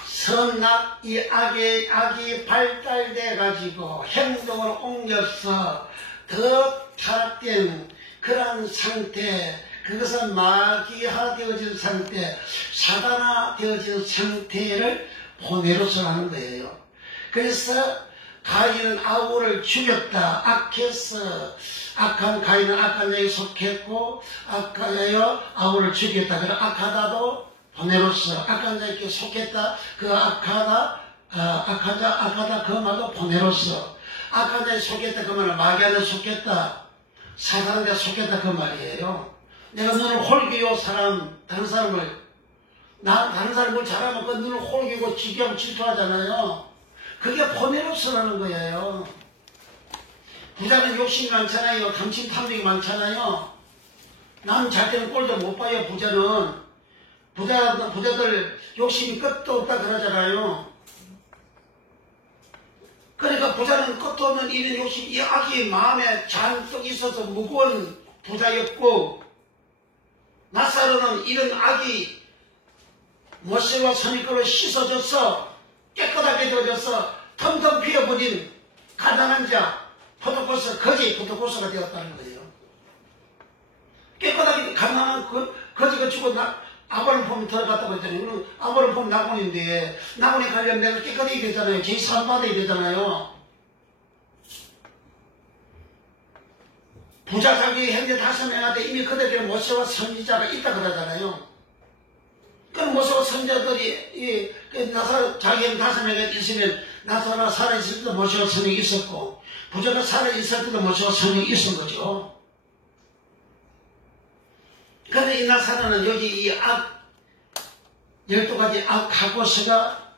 선악 이 악이 발달돼 가지고 행동을 옮겨서 더 타락된 그런 상태, 그것은 마귀화 되어진 상태, 사단화 되어진 상태를 보내로서 하는 거예요. 그래서 가인은 아우를 죽였다. 악해서 악한 가인은 악한 자에 속했고 악하여 아우를 죽였다. 그럼 악하다도 보내로서 악한 자에게 속했다. 그 악하다 그 말도 보내로서 악한 자에 속했다. 그 말은 마귀한테 속했다. 사단한테 속했다. 그 말이에요. 내가 너를 홀기요 다른 사람을 잘하면 그 눈을 홀기고 지기하고 질투하잖아요. 그게 보내로서라는 거예요. 부자는 욕심이 많잖아요. 감침 탐욕이 많잖아요. 남 잘 때는 꼴도 못 봐요. 부자들 욕심이 끝도 없다 그러잖아요. 그러니까 부자는 끝도 없는 이런 욕심, 이 악이 마음에 잔뜩 있어서 무거운 부자였고, 나사로는 이런 악이 모세와 선지자로 씻어져서 깨끗하게 되어져서 텅텅 비어버린 가난한 자, 포도코스, 거지 포도코스가 되었다는 거예요. 깨끗하게 가난한 거지가 죽고 아브라함 폼이 들어갔다고 했더니 아브라함 폼 나곤인데 나곤에 가려면 내가 깨끗하게 되잖아요. 제3 받아야 되잖아요. 부자 자기 형제 5명한테 이미 그들에게는 모세와 선지자가 있다 그러잖아요. 그럼 모세와 선지자들이 자기 형 5명이 있으면 나사로가 살아있을 때도 모세와 선지자가 있었고 부자가 살아있을 때도 모세와 선지자가 있은 거죠. 그런데 이 나사로는 여기 이 12가지 악하고서가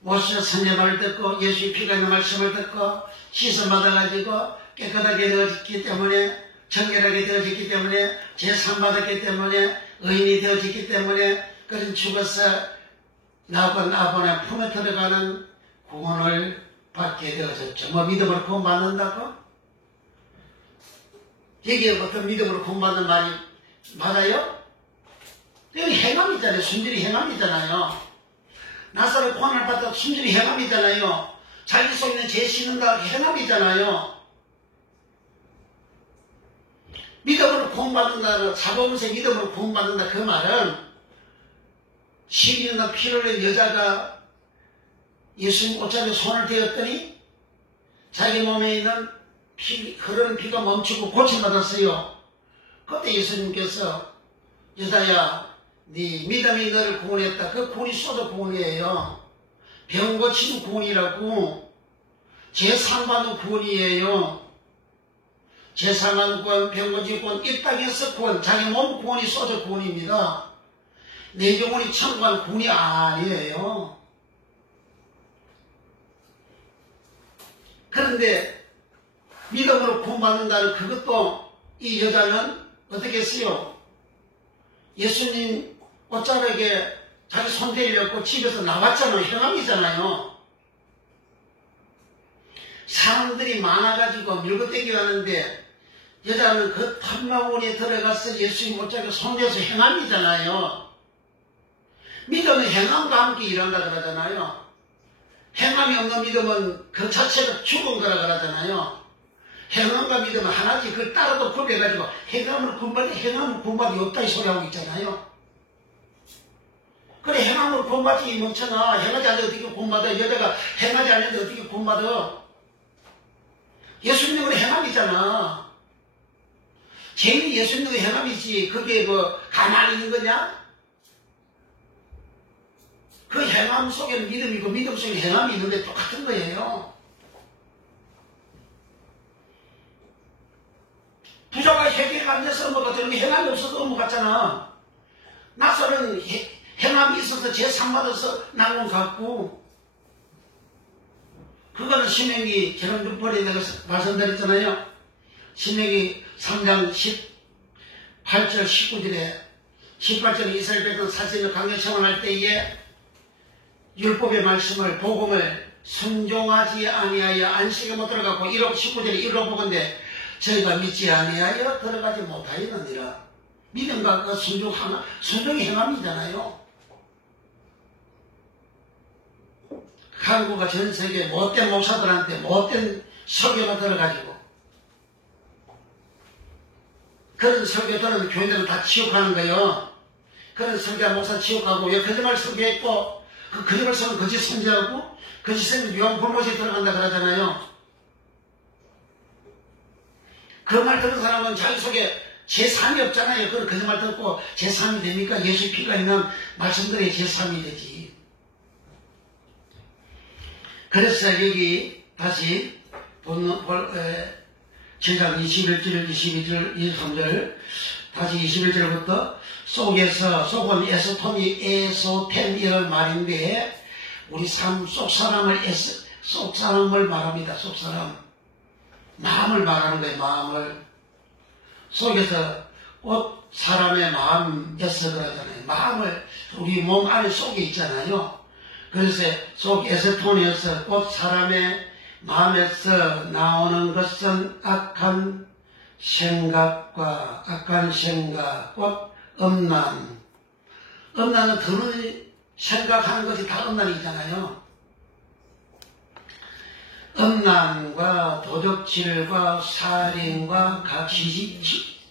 모세와 선지자 말을 듣고 예수의 피가 있는 말씀을 듣고 씻음 받아가지고 깨끗하게 되어졌기 때문에 정결하게 되어졌기 때문에 제3 받았기 때문에 의인이 되어졌기 때문에 그는 죽어서 나본 아버지의 품에 들어가는 구원을 받게 되어졌죠. 뭐 믿음으로 구원받는다고? 여기에 어떤 믿음으로 구원받는 말이 맞아요? 여기 행함이잖아요. 순전히 행함이잖아요. 나사로 구원을 받다 순전히 행함이잖아요. 자기 속에 있는 죄 씻는다 행함이잖아요. 믿음으로 구원받는다, 자범세 믿음으로 구원받는다 그 말은 12년간 피를 흘린 여자가 예수님 옷자리에 손을 대었더니 자기 몸에 있는 흐르는 피가 멈추고 고침받았어요. 그때 예수님께서 여자야 네 믿음이 너를 구원했다. 그 구원이 쏟아 구원이에요. 병 고치는 구원이라고. 제3 받는 구원이에요. 제3한 구원, 병고지 구원, 이 땅에서 구원, 자기 몸 구원이 쏟아 구원입니다. 내 영혼이 천국한 구원이 아니에요. 그런데 믿음으로 구원받는다는 그것도 이 여자는 어떻게 했어요? 예수님 옷자락에 자기 손 대려고 집에서 나왔잖아요. 행함이잖아요. 사람들이 많아가지고 밀고 땡겨가는데 여자는 그 탐마원에 들어가서 예수님 옷자락에 손대서 행함이잖아요. 믿음은 행함과 함께 일한다 그러잖아요. 행함이 없는 믿음은 그 자체가 죽은 거라 그러잖아요. 행함과 믿음은 하나지 그걸 따로도 구별해가지고 행함으로 구원받지 행함으로 구원받이 없다 이 소리하고 있잖아요. 그래 행함으로 구원받지 이 멍청아. 행하지 않는데 어떻게 구원받아. 여자가 행하지 않는데 어떻게 구원받아. 예수님은 행함이잖아. 죄인이 예수님은 행함이지 그게 뭐 가만히 있는 거냐? 그 행함 속에는 믿음이고 믿음 속에 행함이 있는데 똑같은 거예요. 부자가 회개에 앉아서 넘어갔더니 행함이 없어서 넘어갔잖아. 나사로는 행함이 있어서 제3 받아서 나온 것 같고 그거는 신명기 저런 6번에 내가 말씀드렸잖아요. 신명기 3장 18절 19절에 18절에 이스라엘 백성 사실을 강경 청원할 때에 율법의 말씀을 복음을 순종하지 아니하여 안식에 못 들어가고 1억 19절에 1억 보건데 저희가 믿지 아니하여 들어가지 못하였느니라. 믿음과 그 순종이 행함이잖아요. 한국과 전 세계 못된 목사들한테 못된 설교가 들어가지고 그런 설교들은 교인들은 다 지옥하는 거예요. 그런 설교한 목사 지옥하고 왜 거짓말 설교했고 그 거짓말 설교는 거짓 선지하고 거짓 선지 유황 불못에 들어간다 그러잖아요. 그 말 듣는 사람은 자기 속에 제3이 없잖아요. 그런 거짓말 듣고 제3이 되니까 예수 피가 있는 말씀들이 제3이 되지. 그래서 여기 다시 7장 21절, 22절, 23절 다시 21절부터 속은 에소템 이런 말인데 우리 삶 속사람을 말합니다. 속사람 마음을 말하는 거예요. 마음을 속에서 꽃 사람의 마음에서 그러잖아요. 마음을 우리 몸 안에 속에 있잖아요. 그래서 속 에스토니어서 꽃 사람의 마음에서 나오는 것은 악한 생각, 꽃, 음란은 더러운 생각하는 것이 다 음란이잖아요. 음란과 도적질과 살인과 각시지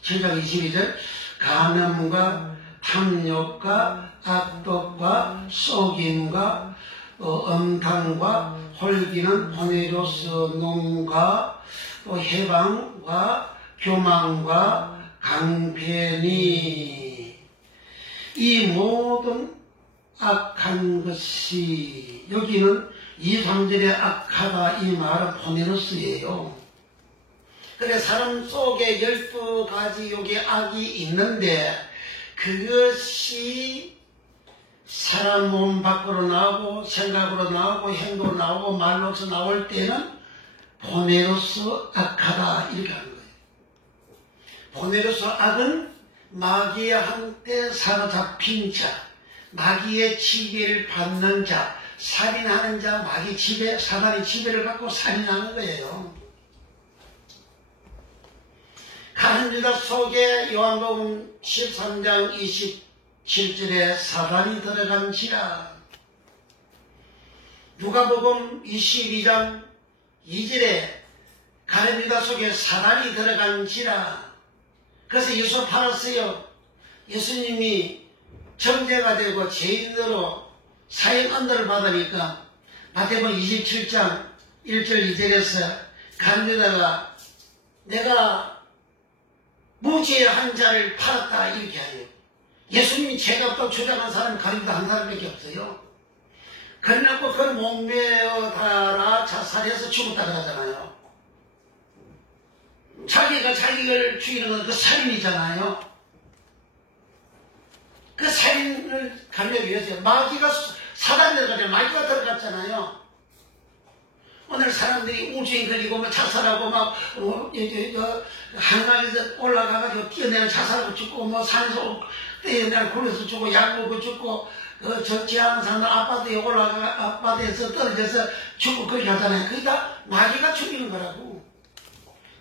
7장 22절 간음과 탐욕과 악독과 속임과 음탕과 홀기는 호네로스 농과 또 해방과 교만과 강변이 이 모든 악한 것이 여기는 2, 3절의 악하다 이 말은 포네로스예요. 그래 사람 속에 12가지 여기 악이 있는데 그것이 사람 몸 밖으로 나오고 생각으로 나오고 행동으로 나오고 말로서 나올 때는 포네로스 악하다 이렇게 하는 거예요. 포네로스 악은 마귀한테 사로잡힌 자, 마귀의 지배를 받는 자, 살인하는 자, 마귀 지배, 사단의 지배를 받고 살인하는 거예요. 가는 유다 속에 요한복음 13장 27절에 사단이 들어간지라. 누가복음 22장 2절에 가는 유다 속에 사단이 들어간지라. 그래서 예수 팔았어요. 예수님이 정죄가 되고 죄인으로 사형 언도를 받으니까 마태복음 27장 1절 2절에서 가는 유다가 내가 무죄한 자를 팔았다 이렇게 하요. 예수님이 죄가 없다고 주장한 사람이 가리다 한 사람밖에 없어요. 그래놓고 그걸 목매어 달아 자살해서 죽었다 그러잖아요. 자기가 자기를 죽이는 건 그 살인이잖아요. 그 살인을 가려기 위해서 마귀가 사단이 들어가잖아요. 마귀가 들어갔잖아요. 오늘 사람들이 우주인 걸리고 뭐 자살하고 막 한강에서 올라가가지고 뛰어내려 자살하고 죽고 뭐 산에서 뛰어내려 굴에서 죽고 약 먹고 죽고 저 지하는 사람들 아파트에 올라가 아파트에서 떨어져서 죽고 그렇게 하잖아요. 그게 다 마귀가 죽이는 거라고.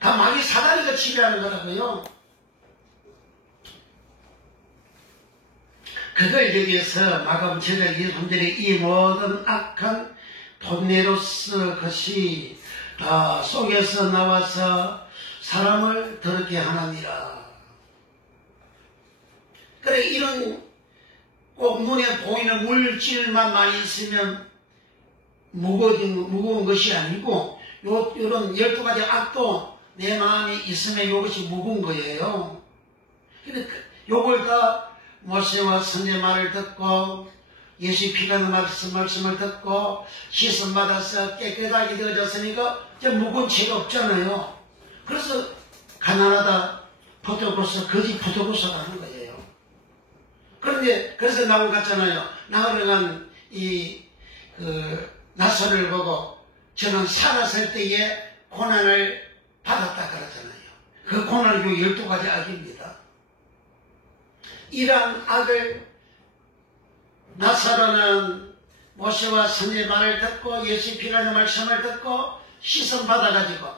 다 마귀 사단이가 지배하는 거라고요. 그걸 여기에서 마가복음 7장 23절에 이 모든 악한 포네로스 것이 다 속에서 나와서 사람을 더럽게 하느니라. 그래 이런 꼭 눈에 보이는 물질만 많이 있으면 무거운 것이 아니고 요런 12가지 악도 내 마음이 있으면 이것이 무거운 거예요. 근데 요걸 다 모세와 선제 말을 듣고 예수의 피가 는 말씀을 듣고 씻음 받아서 깨끗하게 되어졌으니까 이제 무거운 죄가 없잖아요. 그래서 가난하다 포도고서 거짓 포도고서가 하는 거예요. 그런데 그래서 나무 같잖아요. 나무를 간 나사를 보고 저는 살았을 때에 고난을 받았다 그러잖아요. 그 고난이 12가지 악입니다. 이러한 악을 나사로는 모세와 선지의 말을 듣고 예수의 피라는 말씀을 듣고 시선 받아가지고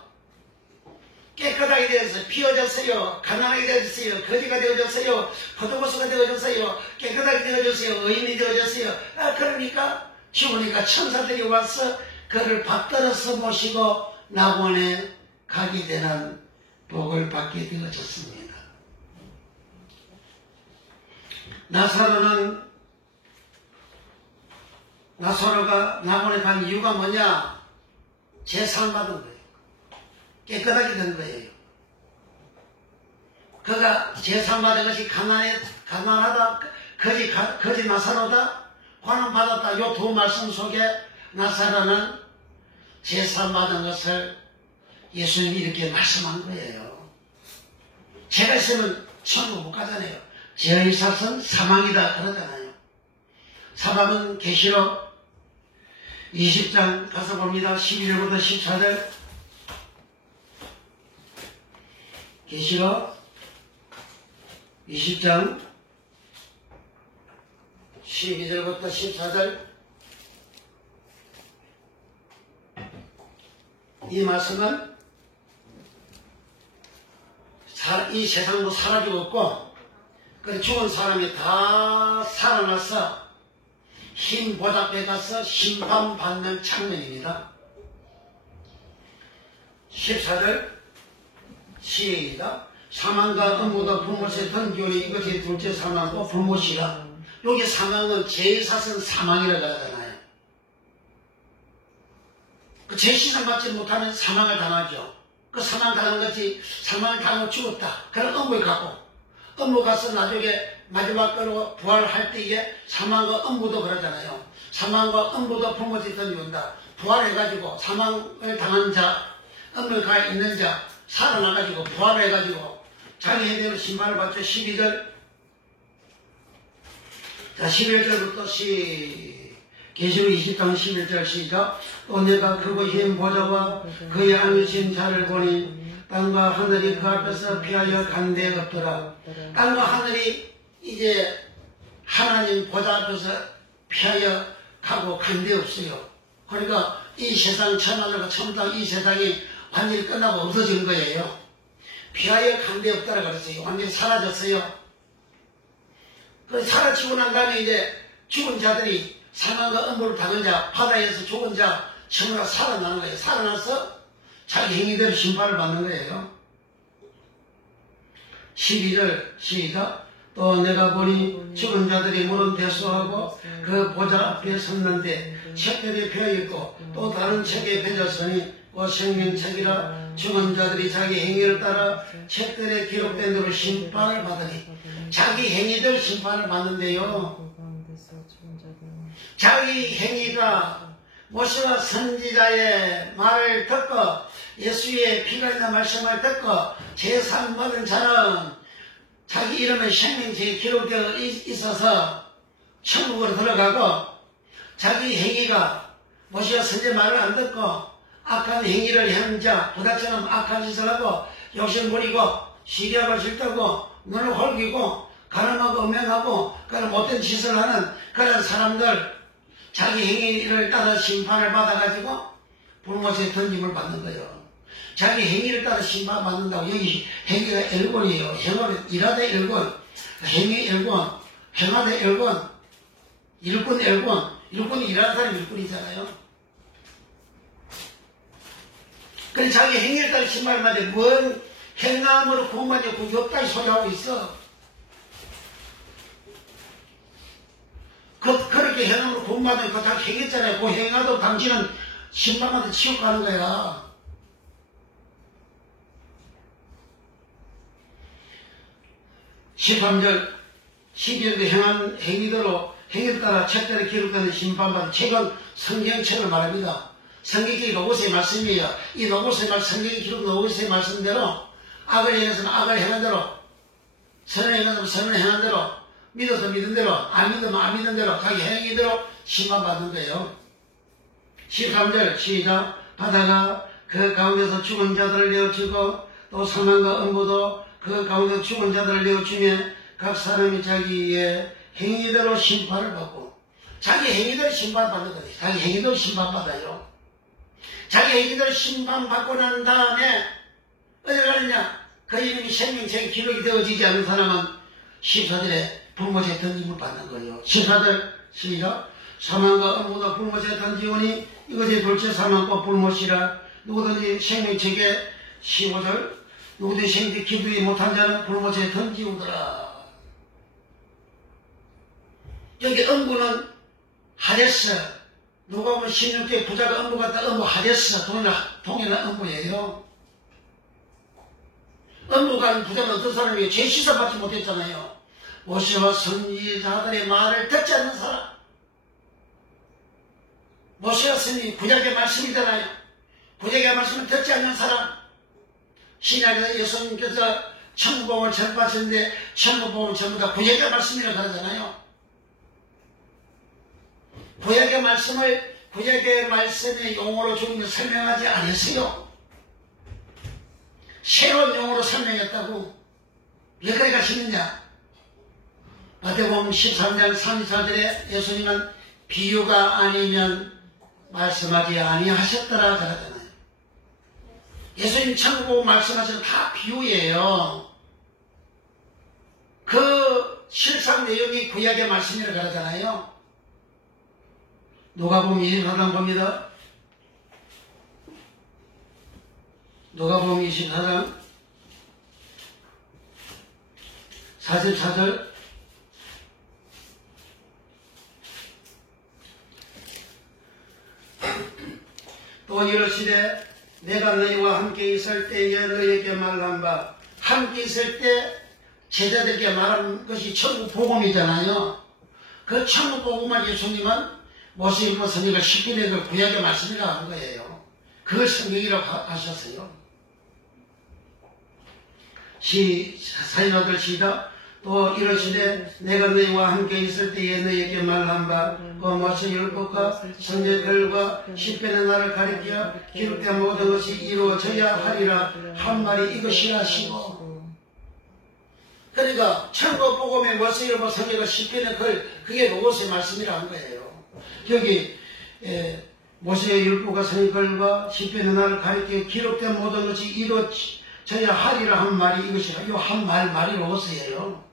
깨끗하게 되어서 피어졌어요. 가난하게 되어졌어요. 거지가 되어졌어요. 포도고수가 되어졌어요. 깨끗하게 되어졌어요. 의인이 되어졌어요. 그러니까 죽으니까 천사들이 와서 그를 받들어서 모시고 낙원에 가게 되는 복을 받게 되어졌습니다. 나사로가 낙원에 간 이유가 뭐냐? 제상 받은 거예요. 깨끗하게 된 거예요. 그가 제상 받은 것이 가난하다, 거지 나사로다, 고난 받았다. 요 두 말씀 속에 나사로는 제상 받은 것을 예수님이 이렇게 말씀한 거예요. 죄가 있으면 천국 못 가잖아요. 죄의 삭은 사망이다 그러잖아요. 사망은 계시록 20장 가서 봅니다. 11절부터 14절. 계시록 20장 12절부터 14절. 이 말씀은 이 세상도 사라지고 없고 죽은 사람이 다 살아나서 흰 보좌 앞에 가서 심판받는 장면입니다. 14절 시작. 사망과 음모도 불못에 던지오니 이것이 둘째 사망과 불못이라. 여기 사망은 제사선 사망이라고 하잖아요. 그 제시선 받지 못하면 사망을 당하죠. 그 사망 당한 것이 사망을 당하고 죽었다. 그런 음모에 가고 음모 가서 나중에 마지막 거로 부활할 때에 사망과 음모도 그러잖아요. 사망과 음모도 불못에 던지온다. 부활해가지고 사망을 당한 자, 음모에 가 있는 자 살아나가지고 부활해가지고 자기 해대로 심판을 받죠. 12절. 자, 11절부터 계시록 20장 11절 시작. 또 내가 크고 흰 보좌와 그의 앉으신 자를 보니 땅과 하늘이 그 앞에서 피하여 간 데 없더라. 땅과 하늘이 이제 하나님 보좌 앞에서 피하여 가고 간 데 없어요. 그러니까 이 세상 천하늘과 천당 이 세상이 완전히 끝나고 없어진 거예요. 피하여 간 데 없다라 그랬어요. 완전히 사라졌어요. 그 사라지고 난 다음에 이제 죽은 자들이 사망과 음모를 당한 자, 바다에서 죽은 자 전부 살아나는 거예요. 살아나서 자기 행위대로 심판을 받는 거예요. 12절 시작. 또 내가 보니 죽은 자들이 물은 대수하고 그 보좌 앞에 섰는데 책들이 펴있고 또 다른 책에 펴졌으니 그 생명책이라. 죽은 자들이 자기 행위를 따라 책들에 기록된 대로 심판을 받으니. 자기 행위들 심판을 받는데요. 자기 행위가 모세와 선지자의 말을 듣고 예수의 피가 있는 말씀을 듣고 제사 받은 자는 자기 이름의 생명책에 기록되어 있어서 천국으로 들어가고, 자기 행위가 모세와 선지자의 말을 안 듣고 악한 행위를 한 자, 부다처럼 악한 짓을 하고 욕심 부리고 시기하고 질투하고 눈을 홀기고 가늠하고 음행하고 그런 못된 짓을 하는 그런 사람들, 자기 행위를 따라 심판을 받아가지고 불못에 던짐을 받는 거예요. 자기 행위를 따라 심판받는다고. 여기 행위가 일권이에요. 일하되 일권, 행위 일권, 행하되 일권, 일꾼 일권. 일꾼이 일하는 사람이 일꾼이잖아요. 그래서 자기 행위를 따라 심판을 받는데 뭔 행함으로 구원받냐 그게 없다고 소리하고 있어. 그렇게 행함으로 구원받으면 그거 다 행했잖아요. 그 행하도 당신은 심판한테 치고 가는 거야. (13절) 12절도 행한 행위대로 행위에 따라 책들에 기록되는 심판받은 책은 성경책을 말합니다. 성경책이 로고스의 말씀이에요. 이 로고스의 말씀, 성경에 기록 로고스의 말씀대로 악을 행해서는 악을 행한 대로, 선을 행해서는 선을 행한 대로, 믿어서 믿은 대로, 안 믿으면 안 믿은 대로 자기 행위대로 심판받는 거예요. 13절 시작. 바다가 그 가운데서 죽은 자들을 내어주고 또 사망과 음부도 그 가운데서 죽은 자들을 내어주며 각 사람이 자기의 행위대로 심판을 받고. 자기 행위대로 심판받는 거예요. 자기 행위대로 심판받아요. 자기 행위대로 심판받고 난 다음에 어디 가느냐? 그 이름이 생명책에 기록이 되어지지 않은 사람은 14절에 불못에 던짐을 받는 거예요. 14절 시작. 사망과 음부도 불못에 던지오니 이것이 둘째 사망과 불못이라. 누구든지 생명책에 15절 누구든지 생명책에 기도하지 못한 자는 불못에 던지우더라. 여기 음부는 하데스. 누가 보면 16개 부자가 음부 같다. 음부 하데스. 동일한 음부예요. 음부가 부자는 어떤 사람이에요? 죄 씻어받지 못했잖아요. 모세와 선지자들의 말을 듣지 않는 사람. 모세와 선지 구약의 말씀이잖아요. 구약의 말씀을 듣지 않는 사람. 신약에서 예수님께서 천국복음을 전파하셨는데 천국복음은 전부 다 구약의 말씀이라고 하잖아요. 구약의 말씀을 구약의 말씀의 용어로 주님이 설명하지 않았어요. 새로운 용어로 설명했다고. 왜 그래 가시느냐? 마태복음 13장 34절에 예수님은 비유가 아니면 말씀하지 아니하셨더라 그러잖아요. 예수님 천국복음 말씀하시는 다 비유예요. 그 실상 내용이 구약의 말씀이라고 그러잖아요. 누가복음 24장 봅니다. 누가복음 24장 44절. 또 이르시되 내가 너희와 함께 있을 때에 너희에게 말한 바, 함께 있을 때 제자들에게 말한 것이 천국 복음이잖아요. 그 천국 복음을 예수님은 모세율법 성경을 쉽게 내고 구약의 말씀이라고 한 거예요. 그걸 성경이라고 하셨어요. 사인어들 시작. 또 이르시되 내가 너희와 함께 있을 때에 너희에게 말한 바, 그 모세율법과 선지자들과 시편의 나를 가리켜 기록된 모든 것이 이루어져야 하리라 한 말이 이것이라 하시고. 그러니까 천국 복음의 모세율법 선지자 시편의 그게 로고스의 말씀이라 한 거예요. 여기 모세율법과 선지자들과 시편의 나를 가리켜 기록된 모든 것이 이루어져야 하리라 한 말이 이것이라. 이 한 말이 로고스예요.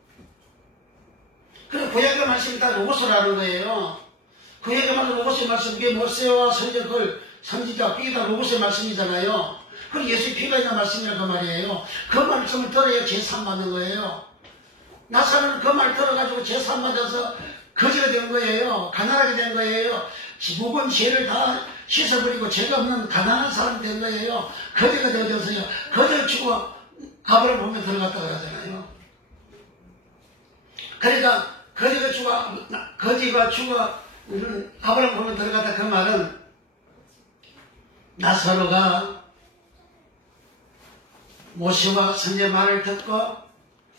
그래, 구약의 말씀이 다 로고스라는 거예요. 구약의 말씀, 로고스의 말씀, 이게 모세와 선지자, 그게 다 로고스의 말씀이잖아요. 그럼 예수의 피가 있는 말씀이라고 말이에요. 그 말씀을 들어야 제산 받는 거예요. 나사로는 그 말 들어가지고 제산 받아서 거지가 된 거예요. 가난하게 된 거예요. 모든 죄를 다 씻어버리고 죄가 없는 가난한 사람이 된 거예요. 거지가 되어서요. 거지를 죽어 아브라함 보면 들어갔다고 하잖아요. 그러니까 거지가 죽어 아브라함 보면 들어갔다, 그 말은 나사로가 모세와 선지자 말을 듣고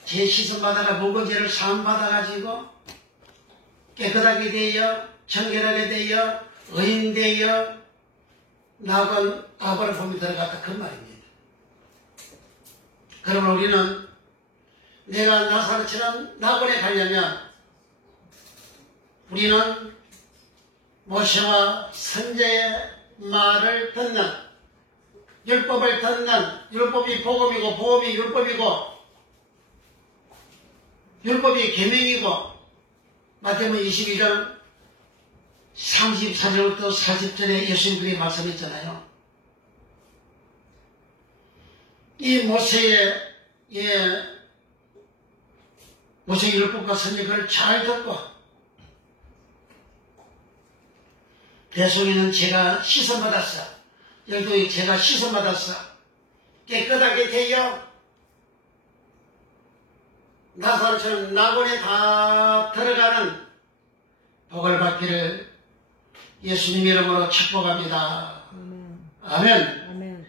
죄 씻음 받아가 묵은 죄를 사함 받아가지고 깨끗하게 되어 정결하게 되어 의인 되어 나아간 아브라함 보면 들어갔다, 그 말입니다. 그러면 우리는 내가 나사로처럼 낙원에 가려면 우리는 모세와 선지자의 말을 듣는, 율법을 듣는, 율법이 복음이고 복음이 율법이고 율법이 계명이고, 마태복음 22장 34절부터 40절에 예수님들이 말씀했잖아요. 이 모세의 율법과 선지자를 잘 듣고 대속에는 제가 씻어받았어. 여기도 제가 씻어받았어. 깨끗하게 되어 나사로처럼 낙원에 다 들어가는 복을 받기를 예수님 이름으로 축복합니다. 아멘. 아멘.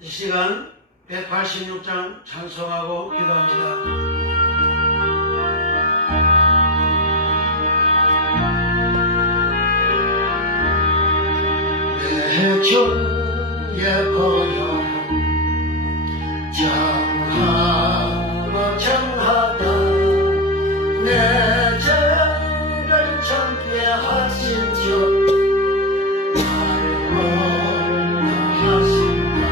이 시간 186장 찬송하고 기도합니다. 내 주의 보혈 정하고 정하다 내 죄를 정케 하신 주 알고 하신다.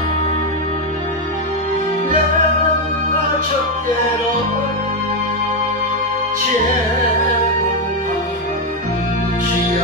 내가 적대로 죄를 주여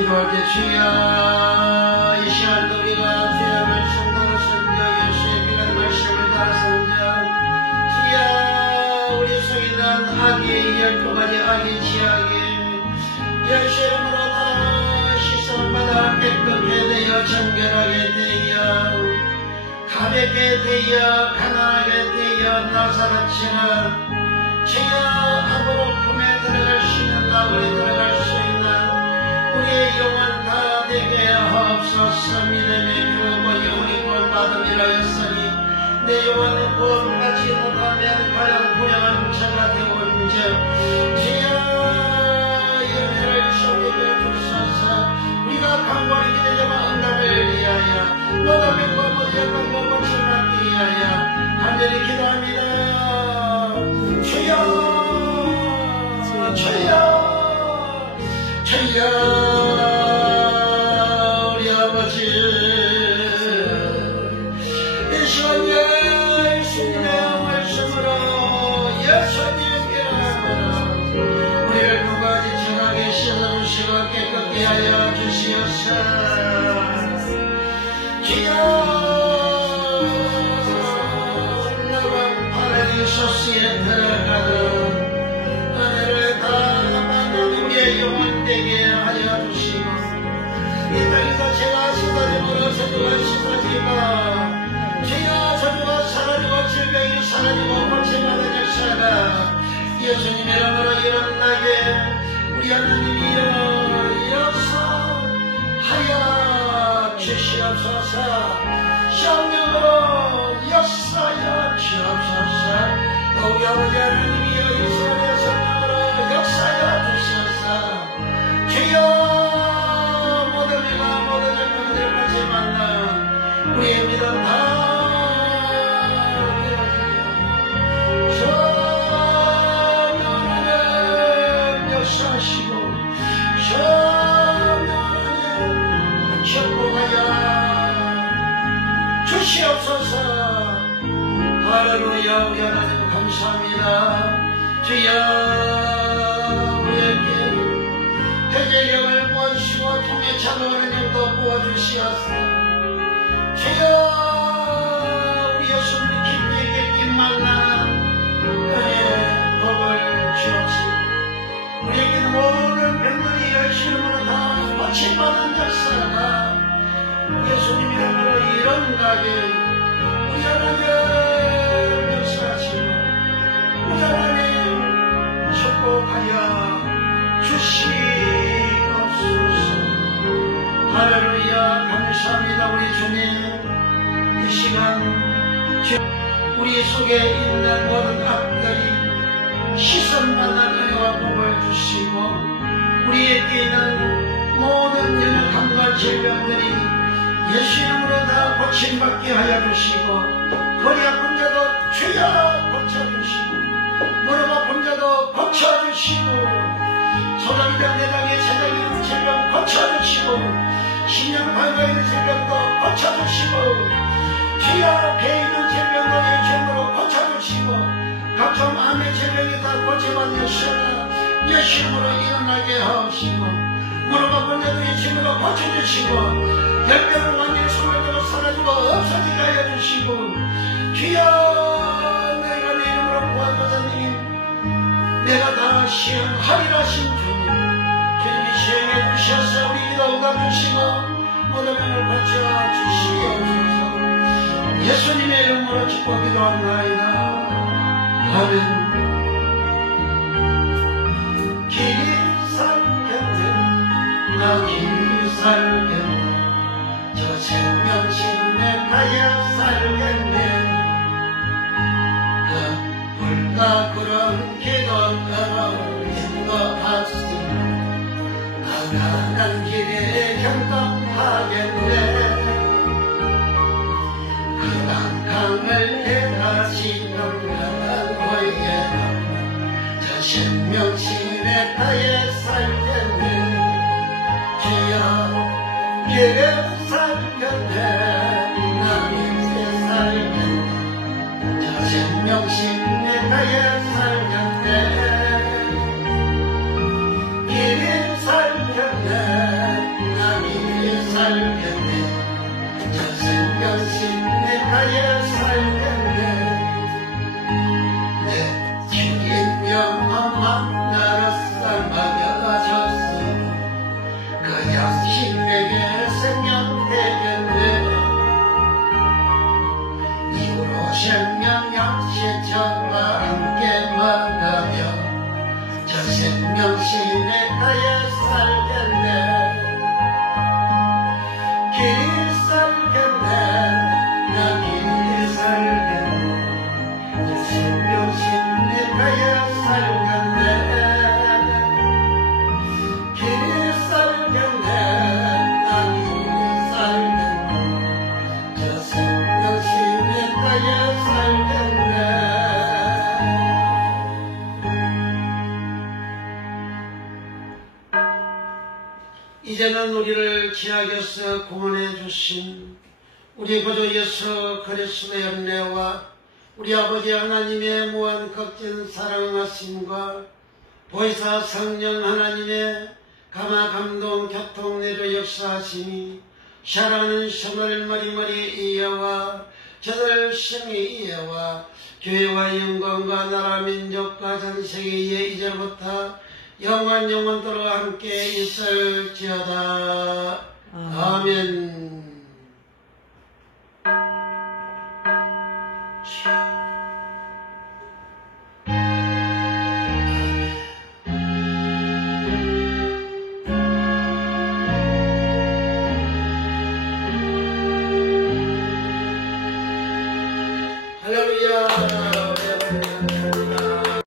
기도할 때 주여 이 시간도 우리가 주여 말씀대로 선자 예수의 귀한 말씀을 따라 선자 주여 우리 속에 난 악의 12가지 악의 지악에 예수 이름으로 다 씻음받아 깨끗게 되어 정결하게 되어 가볍게 되어 가난하게 되어 나사같이는 주여 앞으로 품에 들어갈 수 있는 나무에 들어갈 수 있는 우리의 영혼 다 되게 하옵소서. 믿음의 그거 영혼이 구원받음이라 했으니 내 영혼은 구원받지 못하면 가장 불행한 자가 되온즉 주여 이 은혜를 소개해 주소서. 우리가 간절히 기대자만 응답을 위하여 모든 믿고 모든 믿고 고침받기 위하여 간절히 기도합니다. 주여 주여 주여 우리 아버지 이 시간 예수님의 말씀으로 예수님께 우리를 두 가지 진하게 씻어주시고 깨끗게 하여 주시옵소서. 주여 너는 파라디소스에 들어가는 하늘을 다 받는 우리의 영혼 되게 하여 주시고 이 땅에서 제가 씻어짐으로 저주가 씻어지고 죄가 저주가 사라지고 질병이 사라지고 고침받은 역사가 예수님의 이름으로 일어나게 우리 하나님이여 역사하여 주시옵소서. 성령으로 역사하여 주옵소서. 우리 아버지 하나님이여 이스라엘 성령으로 역사하여 주시옵소서. 주여 모든 이가 모든 영혼들 같이 만나 우리의 믿음 다 전하나님 역사하시고 전하나님 축복하여 주시옵소서. 할렐루야. 우리 하나님 감사합니다. 주여 우리에게 회개력을 보시고 통해 찾아오는 일도 부어주시옵소서. 주여 우리 예수님을 깊이 뵙기 만나 은혜의 복을 주옵시고 우리에게 모든 병들이 열심으로 다 고침받는 역사가 예수님 이름으로 일어나게 우리 하나님 역사하시고 우리 하나님 축복하여 주시옵소서. 할렐루야. 감사합니다. 우리 주님 이 시간 우리 속에 있는 모든 악들이 시선받는 은혜와 복을 주시고 우리에게 있는 모든 연약함과 질병들이 예수 이름으로 다 고침받게 하여 주시고 허리 아픈 자도 주여 고쳐주시고 무릎 아픈 자도 고쳐주시고 소장이든 내장의 체장이든 질병 고쳐주시고 신장 발가있는 질병도 고쳐주시고 주여 배에 있는 질병도 예수님으로 고쳐주시고 각종 암의 질병이 다 고쳐받는 시간 예수님으로 일어나게 하옵시고 무릎 아픈 자도 예수님으로 고쳐주시고 열병을 완전히 소멸되고 사라지고 없어지게 하여 주시고 주여 내가 내 이름으로 구하거든요 내가 다 시행하리라 신 주님이 시행해 주셔서 우리 기도 응답 주시고 모든 병을 고쳐 주시옵소서. 예수님의 이름으로 축복 기도합나이다. 아멘. 길이 살겠네 나 길이 살겠네 저 생명신 내 가야 살겠네 그 불과 구름 기도 따라 인도하시네 나가는 길에 경동하겠네 그 강을 행하시는 강한 호에 저 생명신의 가에 살겠네 이름 살겠네 난 이제 살겠네 저 생명신 내가에 살겠네 이름 살겠네 난 이제 살겠네 저 생명신 내가에 살겠네 내 주님 영원한 나라 삶아져서 그 양식 내게 생명되겠네 이후로 생명 양식처와 함께 만나며 저 생명신의 가에 살겠네 길 살겠네 나 길 살겠네 저 생명신의 가에 살겠네 길 살겠네 나 길 살겠네 저 생명신의 가에 살겠네 이제는 우리를 귀하게서 구원해 주신 우리 구주 예수 그리스도의 은혜와 우리 아버지 하나님의 무한 값진 사랑하심과 보혜사 성령 하나님의 감화 감동 교통 내려 역사하심이 사랑하는 성을 머리머리 이해와 저들 성의 이해와 교회와 영광과 나라 민족과 전 세계에 이제부터 영원토록 함께 있을지어다. 아멘.